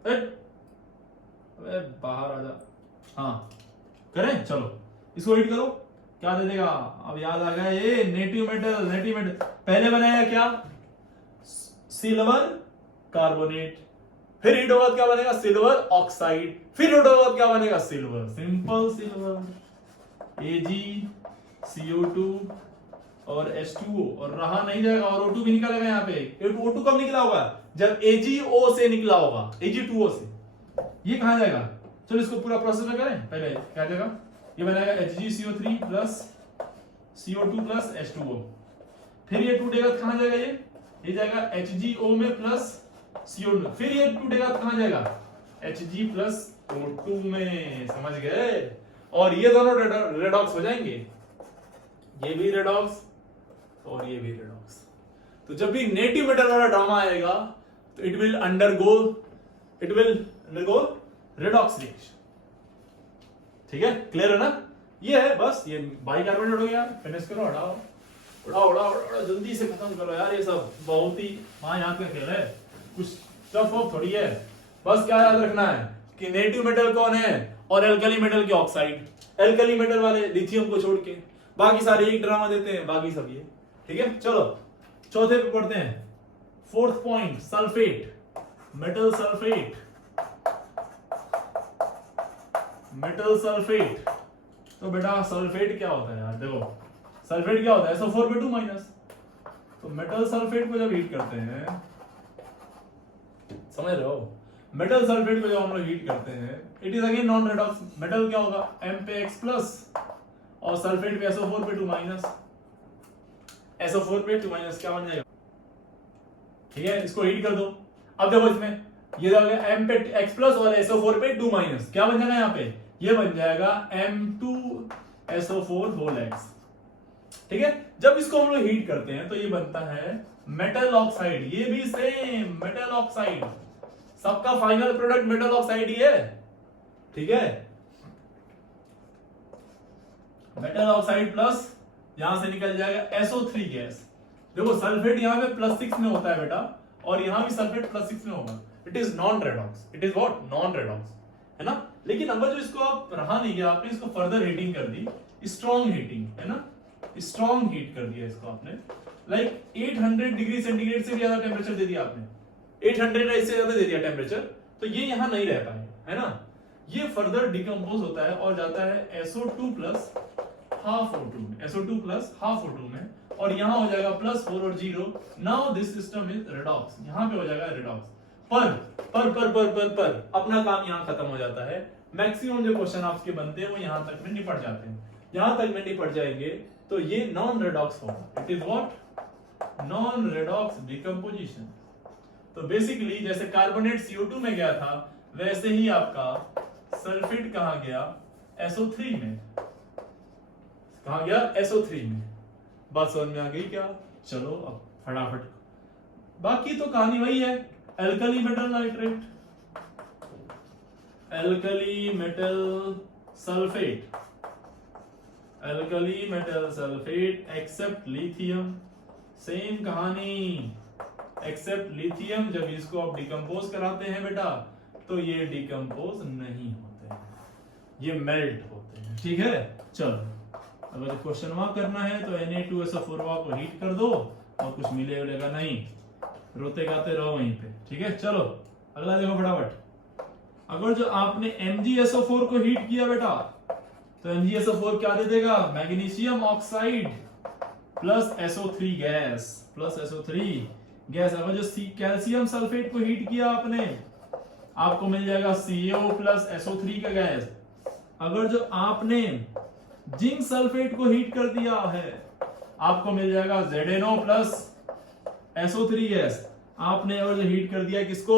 अबे बाहर आ जा, हाँ करें। चलो इसको हीट करो, क्या दे देगा? अब याद आ गया ये नेटिव मेटल पहले बनाया क्या? सिल्वर कार्बोनेट, फिर हीट होगा क्या बनेगा? सिल्वर ऑक्साइड, फिर हीट होगा क्या बनेगा? सिल्वर, सिंपल सिल्वर, AgCO2 और H2O, और रहा नहीं जाएगा, और O2 भी निकलेगा यहाँ पे। O2 कब निकला होगा? जब AgO से निकला होगा, Ag2O से। ये कहां जाएगा? चलो इसको पूरा प्रोसेस में करें। पहले क्या जाएगा? ये बनाएगा HgCO3 plus CO2 plus H2O, फिर ये टूटेगा तो कहां जाएगा? ये जाएगा HgO में प्लस CO2, फिर ये टूटेगा तो कहां जाएगा? Hg प्लस O2 में। समझ गए? और ये दोनों रेडॉक्स हो जाएंगे, ये भी रेडॉक्स और ये भी रेडॉक्स। तो जब भी नेटिव मेटल वाला ड्रामा आएगा तो it will undergo redox reaction. ठीक है, क्लियर है ना? ये है बस, ये बाइकार्बोनेट हो गया। फिनिश करो, हटाओ, उड़ाओ जल्दी से खत्म करो यार। ये सब बहुत ही याद का खेल है, कुछ टफ ऑफ थोड़ी है। बस क्या याद रखना है कि नेटिव मेटल कौन है और एल्कली मेटल के ऑक्साइड। एल्कली मेटल वाले लिथियम को छोड़ के बाकी सारे एक ड्रामा देते हैं, बाकी सब ये। ठीक है, चलो चौथे पे पढ़ते हैं। Fourth point, sulphate, metal sulphate. Metal sulphate, तो बेटा सल्फेट क्या होता है यार? देखो सल्फेट क्या होता है? SO4 तो मेटल सल्फेट को जब हीट करते हैं, समझ रहे हो? मेटल सल्फेट को जब हम लोग हीट करते हैं, it is again non redox. Metal क्या होगा? M पे X प्लस, और सल्फेट पे SO4 SO4 क्या बन जाएगा? ठीक है, इसको हीट कर दो। अब देखो इसमें ये हो गया M पे X प्लस और SO4 पे 2 क्या बन जाएगा यहाँ पे? ये बन जाएगा M2SO4 होल X। ठीक है, जब इसको हम लोग हीट करते हैं तो ये बनता है मेटल ऑक्साइड। ये भी सेम मेटल ऑक्साइड, सबका फाइनल प्रोडक्ट मेटल ऑक्साइड ही है। ठीक है, मेटल ऑक्साइड प्लस यहां से निकल जाएगा SO3 गैस। देखो सल्फेट यहां पे +6 में होता है बेटा, और यहां भी सल्फेट +6 में होगा। It is non redox, it is what? Non redox, है ना? लेकिन अगर जो इसको आप रहा नहीं गया, आपने इसको फर्दर हीटिंग कर दी, स्ट्रॉन्ग हीटिंग, है ना? स्ट्रॉन्ग हीट कर दिया इसको आपने, लाइक 800 डिग्री सेंटीग्रेड से भी ज्यादा टेम्परेचर दे दिया आपने, 800 इससे ज्यादा दे दिया टेम्परेचर, तो ये यहां नहीं रह पाएगा, है ना? ये फर्दर डिकम्पोज होता है और जाता है SO2 प्लस हाफ O2 में, SO2 प्लस हाफ O2 में, और यहां हो जाएगा +4 और 0। Now this system is redox, यहां पे हो जाएगा रेडॉक्स। पर अपना काम यहां खत्म हो जाता है। मैक्सिमम जो क्वेश्चन आपके बनते हैं वो यहां तक में निपट जाते हैं। यहां तक में निपट जाएंगे तो ये नॉन रेडॉक्स होगा। It is what? Non redox decomposition. तो बेसिकली जैसे कार्बोनेट CO2 में गया था, वैसे ही आपका सल्फेट कहां गया? SO3 में। कहां गया? SO3 में। बात समझ में आ गई क्या? चलो अब फटाफट, बाकी तो कहानी वही है। Alkali metal nitrate, alkali metal sulphate, alkali metal sulphate except lithium. Same कहानी, एक्सेप्ट लिथियम। जब इसको आप डिकम्पोज कराते हैं बेटा, तो ये डिकम्पोज नहीं होते हैं, ये मेल्ट होते हैं। ठीक है, चलो अगर क्वेश्चन मार्क करना है तो Na2SO4 को हीट कर दो और कुछ मिलेगा नहीं, रोते गाते रहो वहीं पे। ठीक है, चलो अगला देखो फटाफट। अगर जो आपने MgSO4 को हीट किया बेटा, तो MgSO4 क्या दे देगा? Magnesium oxide plus SO3 gas, plus SO3 gas. अगर जो कैल्शियम सल्फेट को हीट किया आपने, आपको मिल जाएगा CO प्लस SO3 का गैस। अगर जो आपने जिंक सल्फेट को हीट कर दिया है, आपको मिल जाएगा ZnO प्लस SO3 गैस। आपने और जो हीट कर दिया किसको?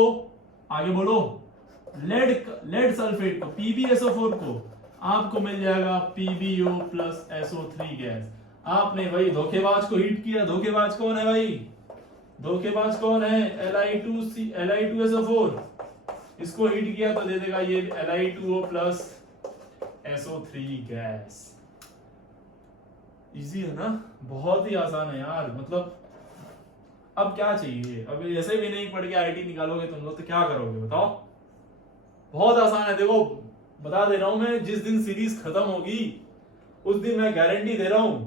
आगे बोलो, लेड सल्फेट को, PbSO4 को, आपको मिल जाएगा PbO प्लस SO3 गैस। आपने भाई धोखेबाज को हीट किया। धोखेबाज कौन है भाई? धोखेबाज कौन है? Li2SO4। इसको हीट किया तो दे देगा ये Li2O plus SO3 gas. Easy है ना? बहुत ही आसान है यार। मतलब अब क्या चाहिए? अब ऐसे भी नहीं पढ़ के आईटी निकालोगे तुम लोग तो क्या करोगे बताओ? बहुत आसान है। देखो बता दे रहा हूं मैं, जिस दिन सीरीज खत्म होगी उस दिन मैं गारंटी दे रहा हूं,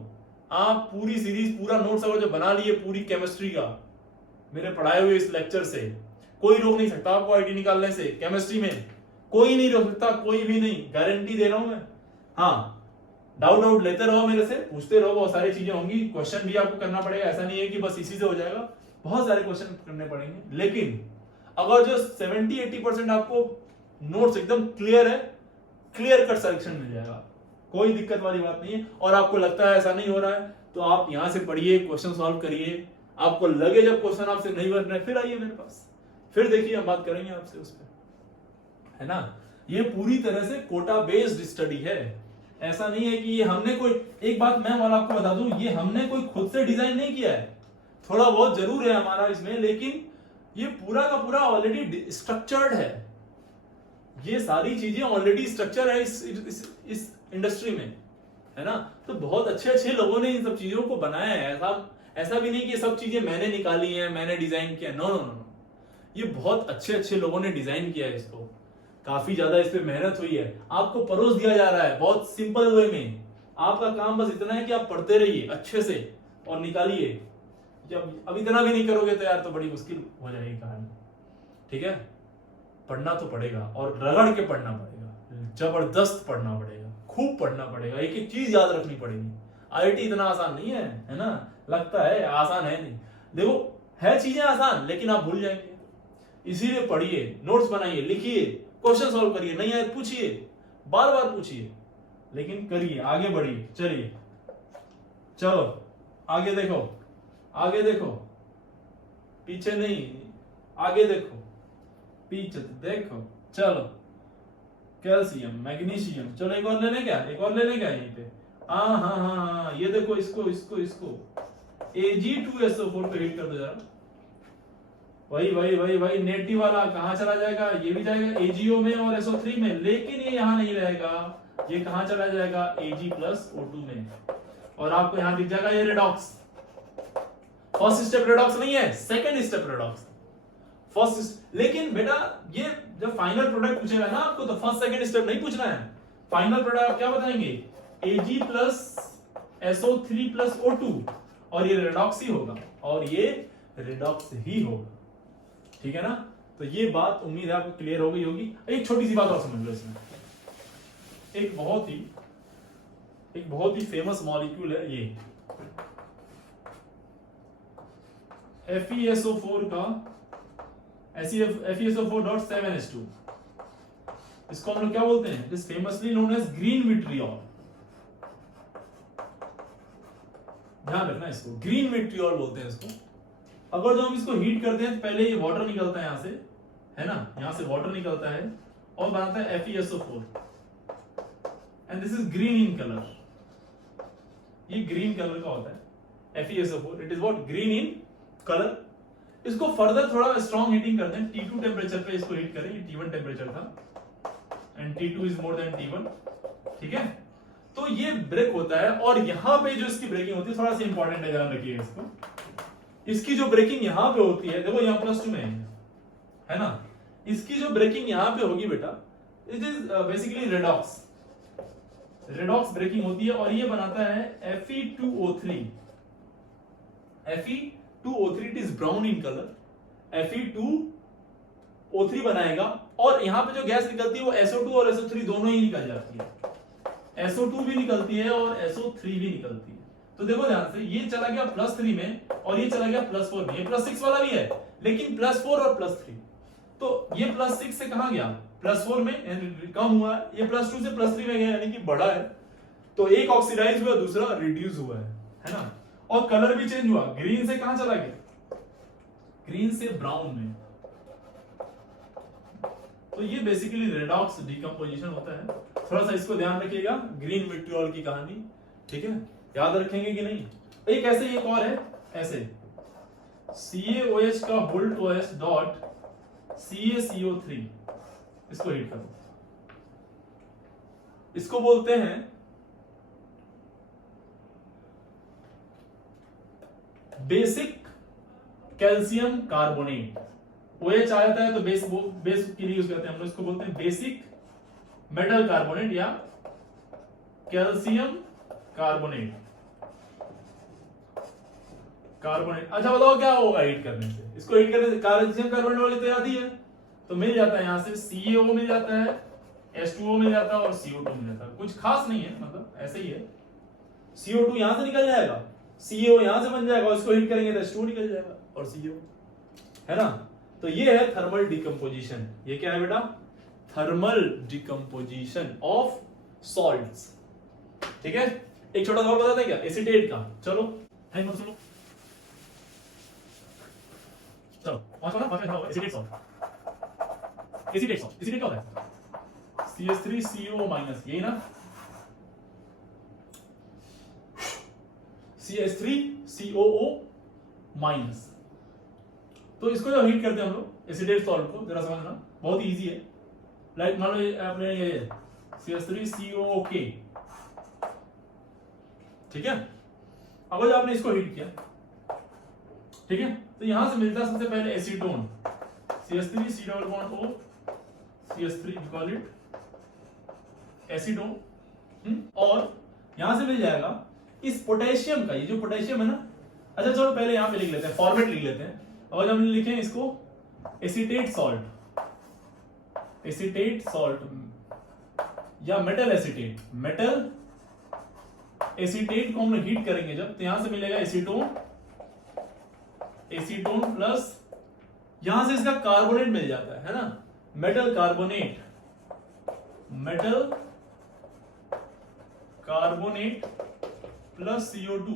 आप पूरी सीरीज पूरा नोट्स अगर जो बना लिए पूरी केमिस्ट्री का मेरे पढ़ाए हुए इस लेक्चर से, कोई रोक नहीं सकता आपको आईटी निकालने से। केमिस्ट्री में कोई नहीं रोक सकता, कोई भी नहीं, गारंटी दे रहा हूं मैं। हाँ, डाउट लेते रहो, मेरे से पूछते रहो, बहुत सारी चीजें होंगी, क्वेश्चन भी आपको करना पड़ेगा, ऐसा नहीं है कि बस इसी से हो जाएगा, बहुत सारे क्वेश्चन करने पड़ेंगे। लेकिन अगर जो 70-80% आपको नोट्स एकदम क्लियर है, क्लियर कट सिलेक्शन मिल जाएगा, कोई दिक्कत वाली बात नहीं है। और आपको लगता है ऐसा नहीं हो रहा है तो आप यहां से पढ़िए, क्वेश्चन सॉल्व करिए, आपको लगे जब क्वेश्चन आपसे नहीं बन रहे फिर आइए मेरे पास, फिर देखिए हम बात करेंगे आपसे उस पर, है ना। ये पूरी तरह से कोटा बेस्ड स्टडी है, ऐसा नहीं है कि ये हमने कोई, एक बात मैं वाला आपको बता दूं, ये हमने कोई खुद से डिजाइन नहीं किया है, थोड़ा बहुत जरूर है हमारा इसमें, लेकिन ये पूरा का पूरा ऑलरेडी स्ट्रक्चर्ड है। ये सारी चीजें ऑलरेडी स्ट्रक्चर है इस इंडस्ट्री में, है ना। तो बहुत अच्छे लोगों ने इन सब चीजों को बनाया है। ऐसा भी नहीं कि सब चीजें मैंने निकाली है, मैंने डिजाइन किया, नो नो नो, ये बहुत अच्छे लोगों ने डिजाइन किया है इसको, काफी ज्यादा इस पे मेहनत हुई है, आपको परोस दिया जा रहा है बहुत सिंपल वे में। आपका काम बस इतना है कि आप पढ़ते रहिए अच्छे से और निकालिए। जब अब इतना भी नहीं करोगे तो यार तो बड़ी मुश्किल हो जाएगी कहानी, ठीक है। पढ़ना तो पड़ेगा और रगड़ के पढ़ना पड़ेगा, जबरदस्त पढ़ना पड़ेगा, खूब पढ़ना पड़ेगा, एक एक चीज याद रखनी पड़ेगी। आईआईटी इतना आसान नहीं है ना, लगता है आसान है, नहीं, देखो है चीजें आसान लेकिन आप भूल जाएंगे, इसीलिए पढ़िए, नोट्स बनाइए, लिखिए, क्वेश्चन सॉल्व करिए, नहीं आए पूछिए, बार बार पूछिए, लेकिन करिए, आगे बढ़िए, चलिए चलो आगे देखो, आगे देखो, पीछे नहीं, आगे देखो, पीछे देखो, चलो कैल्शियम, मैग्नीशियम, चलो एक और ले लें क्या, एक और ले लें क्या यहीं पे, हाँ, ये देखो, इसको Ag2SO4 पे हिट कर दो जरा, वही नेटिव वाला कहां चला जाएगा, ये भी जाएगा AgO में और SO3 में, लेकिन ये यहां नहीं रहेगा, ये कहां चला जाएगा Ag+O2 में, और आपको यहां दिख जाएगा ये रेडॉक्स। फर्स्ट स्टेप रेडॉक्स नहीं है, सेकंड स्टेप रेडॉक्स, फर्स्ट। लेकिन बेटा ये जब फाइनल प्रोडक्ट पूछेगा ना आपको, तो फर्स्ट सेकंड स्टेप नहीं पूछना है, फाइनल प्रोडक्ट आप क्या बताएंगे, Ag+SO3+O2, और ये रेडॉक्स ही होगा, और ये रेडॉक्स ही होगा, ठीक है ना। तो ये बात उम्मीद है आपको क्लियर हो गई होगी। एक छोटी सी बात और समझ लो इसमें, एक बहुत ही फेमस मॉलिक्यूल है ये FeSO4 का, FeSO4.7H2, इसको हम लोग क्या बोलते हैं, it is famously known as green vitriol, ध्यान रखना इसको, ग्रीन विट्रियोल बोलते हैं इसको। अगर जो हम इसको हीट करते हैं तो पहले ये वाटर निकलता है यहां से, है ना, यहां से वाटर निकलता है और बनाता है FeSO4, and this is green in colour, ये ग्रीन कलर का होता है FeSO4, it is what, green in colour. इसको फर्दर थोड़ा स्ट्रॉन्ग हीटिंग करते हैं, T2 टेम्परेचर पे इसको हीट करें, ये T1 टेम्परेचर था and T2 is more than T1, ठीक है। तो ये ब्रेक होता है, और यहां पे जो इसकी ब्रेकिंग होती है थोड़ा सा इंपॉर्टेंट है, ध्यान रखिए इसको, इसकी जो ब्रेकिंग यहां पे होती है, देखो यहां +2 में है ना, इसकी जो ब्रेकिंग यहां पे होगी बेटा, it is basically redox breaking होती है, और ये बनाता है Fe2O3, it is brown in colour, Fe2O3 बनाएगा, और यहां पे जो गैस निकलती है वो SO2 और SO3 दोनों ही निकल जाती है, SO2 भी निकलती है और SO3 भी निकलती है। तो देखो ध्यान से, ये चला गया +3 में और ये चला गया +4 में, ये +6 वाला भी है लेकिन +4 और +3, तो ये +6 से कहां गया, +4 में कम हुआ, ये +2 से +3 में गया, यानी कि बढ़ा है, तो एक ऑक्सीडाइज हुआ, दूसरा रिड्यूस हुआ है ना, और कलर भी चेंज हुआ, ग्रीन से कहां चला गया, ग्रीन से ब्राउन में। तो ये बेसिकली रेडॉक्स डिकम्पोजिशन होता है, थोड़ा सा इसको ध्यान रखिएगा, ग्रीन विट्रियोल की कहानी, ठीक है, याद रखेंगे कि नहीं। एक ऐसे एक और है, ऐसे CaOH का होल्ड OH डॉट CaCO3, इसको हीट करो, इसको बोलते हैं बेसिक कैल्शियम कार्बोनेट। OH आ जाता है तो बेस के लिए यूज करते हैं हम लोग, इसको बोलते हैं बेसिक मेटल कार्बोनेट या कैल्शियम कार्बोनेट। अच्छा बताओ क्या होगा हीट करने से? इसको हीट करने से कैल्शियम कार्बोनेट वाली तो याद ही है, तो मिल जाता है यहां से CaO मिल जाता है, H2O मिल जाता है और CO2 मिल जाता है। कुछ खास नहीं है, मतलब ऐसे ही है। CO2 यहां से निकल जाएगा, CO यहां से बन जाएगा, और इसको हीट करेंगे तो H2O निकल जाएगा और CO, है ना। तो ये है थर्मल डिकम्पोजिशन। ये क्या है बेटा? Thermal decomposition of salts. ठीक है, एक छोटा सा और बताते हैं क्या एसीटेट का? चलो है मत सुनो, चलो एसीटेट सॉल्ट। एसीटेट क्या होता है? CH3CO माइनस, यही ना, CH3COO माइनस। तो इसको जब हीट करते हैं हम लोग एसिडेट सॉल्ट को, जरा समझना, बहुत इजी है। लाइक मान लो आपने ये CH3COOK, ठीक है। अब जब आपने इसको हीट किया, ठीक है, तो यहां से मिलता है सबसे पहले acetone, CH3C_O, CH3 we call it acetone. और यहां से मिल जाएगा इस पोटेशियम का, ये जो पोटेशियम है ना। अच्छा चलो पहले यहां पे लिख लेते हैं, फॉर्मेट लिख लेते हैं। और हम लिखें इसको एसीटेट सॉल्ट, एसीटेट सॉल्ट या मेटल एसीटेट। मेटल एसीटेट को हम लोग हीट करेंगे जब, तो यहां से मिलेगा एसीटोन, एसीटोन प्लस यहां से इसका कार्बोनेट मिल जाता है ना, metal carbonate, metal carbonate plus CO2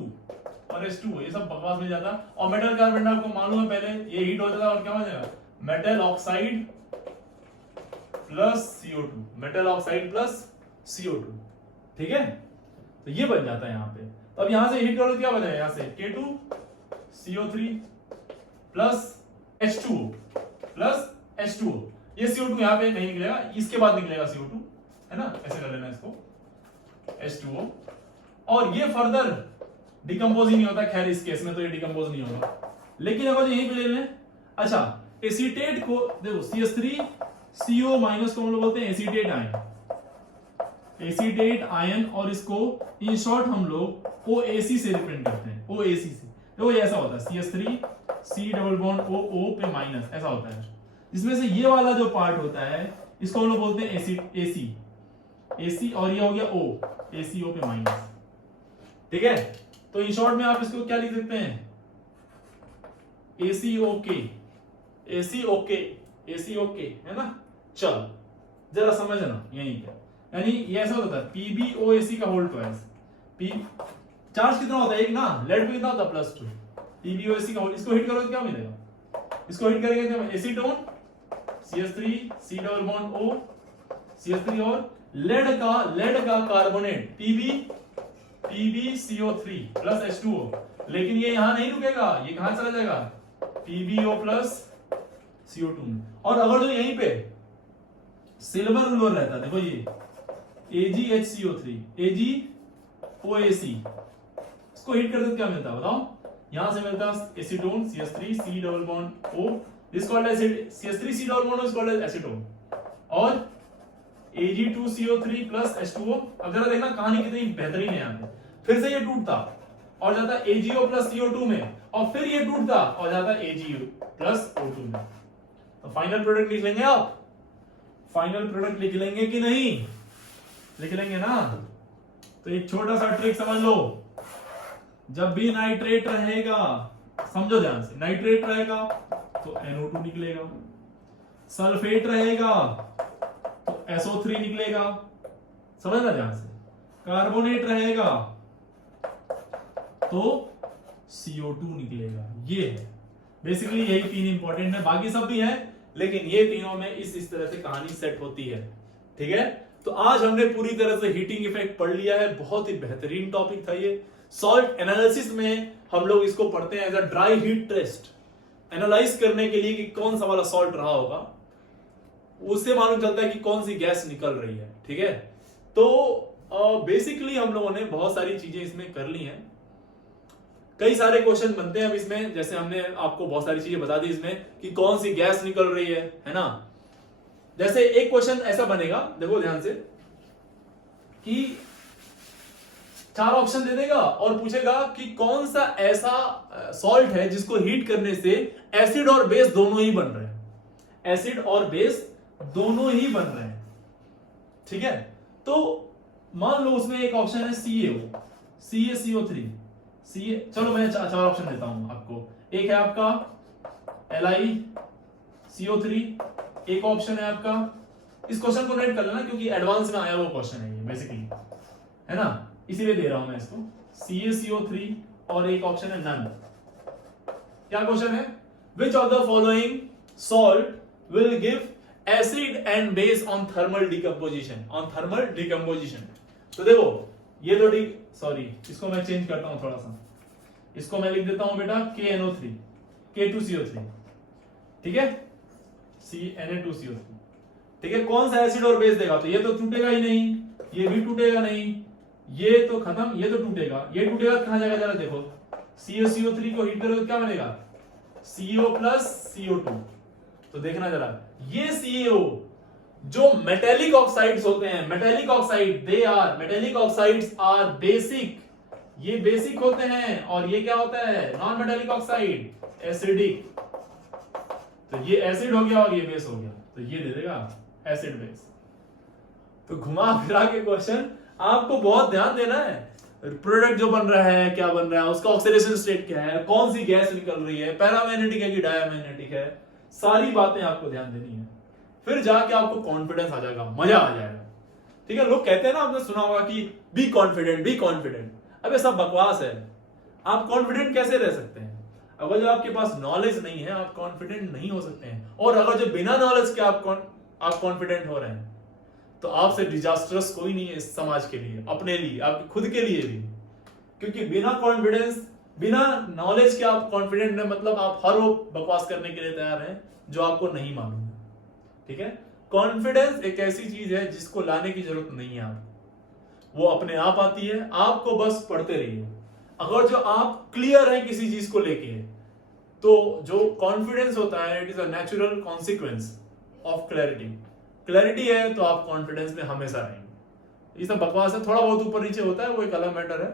और H2O, ये सब बकवास मिल जाता। और मेटल कार्बोनेट आपको मालूम है पहले ये हीट हो जाता और क्या हो जाएगा? Metal oxide plus CO2, metal oxide plus CO2, ठीक है। तो ये बन जाता है यहां पे। तो अब यहां से हीट करो तो क्या बनेगा? यहां से K2CO3 plus H2O plus H2O। ये CO2 यहां पे नहीं निकलेगा, इसके बाद निकलेगा CO2, है ना, ऐसे कर लेना इसको H2O। और ये फर्दर डिकम्पोज ही नहीं होता, खैर इस केस में तो ये डिकम्पोज नहीं होगा। लेकिन अगर यहीं पे ले लें, अच्छा एसीटेट को देखो, CH3CO माइनस को हम लोग बोलते हैं एसीटेट आयन, एसीटेट आयन, और इसको इन शॉर्ट हम लोग OAC से रिप्रेजेंट करते हैं, OAC से। देखो ये ऐसा होता है CH3C_O पे माइनस, ऐसा होता है। इसमें से ये वाला जो पार्ट होता है इसको हम लोग बोलते हैं AC, और ये हो गया O, ACO पे माइनस, ठीक है। तो इन शॉर्ट में आप इसको क्या लिख सकते हैं? ACOK, है ना। चल जरा समझना यहीं पे, यानी ये ऐसा होता है PbOAC का होल ट्वाइस। P चार्ज कितना होता है? एक ना, लेड पे कितना होता है? +2। PbOAC का होल, इसको हिट करो तो क्या मिलेगा? इसको हिट करेंगे तो एसीटोन, CH3C_O, CH3 और लेड का कार्बोनेट PbCO3 प्लस H2O। लेकिन ये यहां नहीं रुकेगा, ये कहां चला जाएगा? PbO प्लस CO2 में। और अगर जो यहीं पे सिल्वर उल्वर रहता है, देखो ये AgHCO3, AgOAC, इसको हिट करते तो क्या मिलता है बताओ? यहां से मिलता है acetone, CH3C_O, this called as CH3C_O is called as acetone, और Ag2CO3 प्लस H2O। अब जरा देखना कहानी कितनी बेहतरीन है। यहाँ पे फिर से ये टूटता और जाता AgO प्लस CO2 में, और फिर ये टूटता और जाता AgO प्लस O2 में। तो फाइनल प्रोडक्ट लिख लेंगे आप? फाइनल प्रोडक्ट लिख लेंगे कि नहीं? लिख लेंगे ना। तो एक छोटा सा ट्रिक समझ लो, जब भी नाइट्रेट रहेगा, समझो ध्यान से, नाइट्रेट रहेगा तो NO2 निकलेगा, सल्फेट रहेगा तो SO3 निकलेगा, समझना ध्यान से, कार्बोनेट रहेगा तो CO2 निकलेगा। ये है बेसिकली, यही तीन इंपॉर्टेंट है, बाकी सब भी है लेकिन ये तीनों में इस तरह से कहानी सेट होती है, ठीक है। तो आज हमने पूरी तरह से हीटिंग इफेक्ट पढ़ लिया है, बहुत ही बेहतरीन टॉपिक था ये। सॉल्ट एनालिसिस में हम लोग इसको पढ़ते हैं as a dry heat test, analyse करने के लिए कि कौन सा वाला सॉल्ट रहा होगा, उससे मालूम चलता है कि कौन सी गैस निकल रही है, ठीक है। तो बेसिकली हम लोगों ने बहुत सारी चीजें इसमें कर ली हैं, कई सारे क्वेश्चन बनते हैं अब इसमें, जैसे हमने आपको बहुत सारी चीजें बता दी इसमें कि कौन सी गैस निकल रही है ना। जैसे एक क्वेश्चन ऐसा बनेगा, देखो ध्यान से, कि 4 ऑप्शन दे देगा और पूछेगा कि कौन सा ऐसा सॉल्ट है जिसको हीट करने से एसिड और बेस दोनों ही बन रहे हैं, एसिड और बेस दोनों ही बन रहे हैं। ठीक है, तो मान लो उसमें एक ऑप्शन है CaO, CaCO3, चलो मैं 4 ऑप्शन देता हूं आपको। एक है आपका LiCO3, एक ऑप्शन है आपका, इस क्वेश्चन को नोट कर लेना क्योंकि एडवांस में आया वो क्वेश्चन है ये बेसिकली, है ना, इसीलिए दे रहा हूं मैं इसको। CaCO3 और एक ऑप्शन है नन। क्या क्वेश्चन है? Which of the following salt will give acid and base on thermal decomposition, on thermal decomposition. तो देखो ये तो ठीक, सॉरी इसको मैं चेंज करता हूं थोड़ा सा, इसको मैं लिख देता हूं बेटा KNO3, K2CO3, ठीक है, CNA2CO3, ठीक है। कौन सा एसिड और बेस देगा? तो ये तो टूटेगा ही नहीं, ये भी टूटेगा नहीं, ये तो खत्म, ये तो टूटेगा, ये टूटेगा कहां जाएगा जरा देखो, CaCO3 को हीट करोगे तो क्या बनेगा? CO plus CO2। तो देखना जरा, ये CaO जो मेटेलिक ऑक्साइड्स होते हैं, metallic oxide, metallic oxides are basic, ये बेसिक होते हैं, और ये क्या होता है? Non metallic oxide, acidic. तो ये एसिड हो गया और ये बेस हो गया, तो ये दे देगा एसिड बेस। तो घुमा फिरा के क्वेश्चन आपको बहुत ध्यान देना है, प्रोडक्ट जो बन रहा है क्या बन रहा है, उसका ऑक्सीडेशन स्टेट क्या है, कौन सी गैस निकल रही है, पैरामैग्नेटिक है कि डायमैग्नेटिक है, सारी बातें आपको ध्यान देनी है। फिर जाके आपको कॉन्फिडेंस आ जाएगा, मजा आ जाएगा। ठीक है, लोग कहते हैं ना, आपने सुना होगा कि बी कॉन्फिडेंट, बी कॉन्फिडेंट। अब ये सब बकवास है। आप कॉन्फिडेंट कैसे रह सकते हैं? अगर जो आपके पास नॉलेज नहीं है आप कॉन्फिडेंट नहीं हो सकते हैं, और अगर जो बिना नॉलेज के आप कॉन्फिडेंट हो रहे हैं तो आपसे डिजास्टर्स कोई नहीं है इस समाज के लिए, अपने लिए, आप खुद के लिए भी। क्योंकि बिना कॉन्फिडेंस, बिना नॉलेज के आप कॉन्फिडेंट है, मतलब आप हर वो बकवास करने के लिए तैयार हैं जो आपको नहीं मालूम है। ठीक है, कॉन्फिडेंस एक ऐसी चीज है जिसको लाने की जरूरत नहीं है, आप वो अपने आप आती है, आपको बस पढ़ते रहिए। अगर जो आप क्लियर है किसी चीज को लेके, तो जो कॉन्फिडेंस होता है it is a natural consequence of clarity. Clarity है तो आप कॉन्फिडेंस में हमेशा रहेंगे। ये सब बकवास है, थोड़ा बहुत ऊपर नीचे होता है वो एक अलग मैटर है,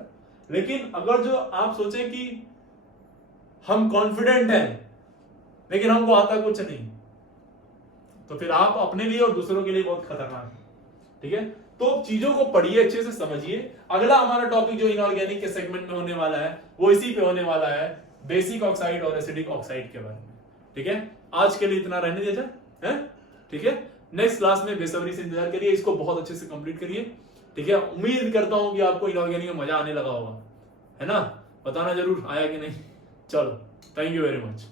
लेकिन अगर जो आप सोचें कि हम कॉन्फिडेंट हैं लेकिन हमको आता कुछ नहीं, तो फिर आप अपने लिए और दूसरों के लिए बहुत खतरनाक है। ठीक है, तो चीजों को पढ़िए, अच्छे से समझिए। अगला हमारा टॉपिक जो इनऑर्गेनिक के सेगमेंट में होने वाला है वो इसी पे होने वाला है, बेसिक ऑक्साइड और एसिडिक ऑक्साइड के बारे में। ठीक है, आज के लिए इतना रहने दीजिए, है ठीक है। नेक्स्ट क्लास में बेसब्री से इंतजार करिए, इसको बहुत अच्छे से कंप्लीट करिए। ठीक है, उम्मीद करता हूं कि आपको इनऑर्गेनिक में मजा आने लगा होगा, है ना? बताना जरूर आया कि नहीं। चलो, थैंक यू वेरी मच।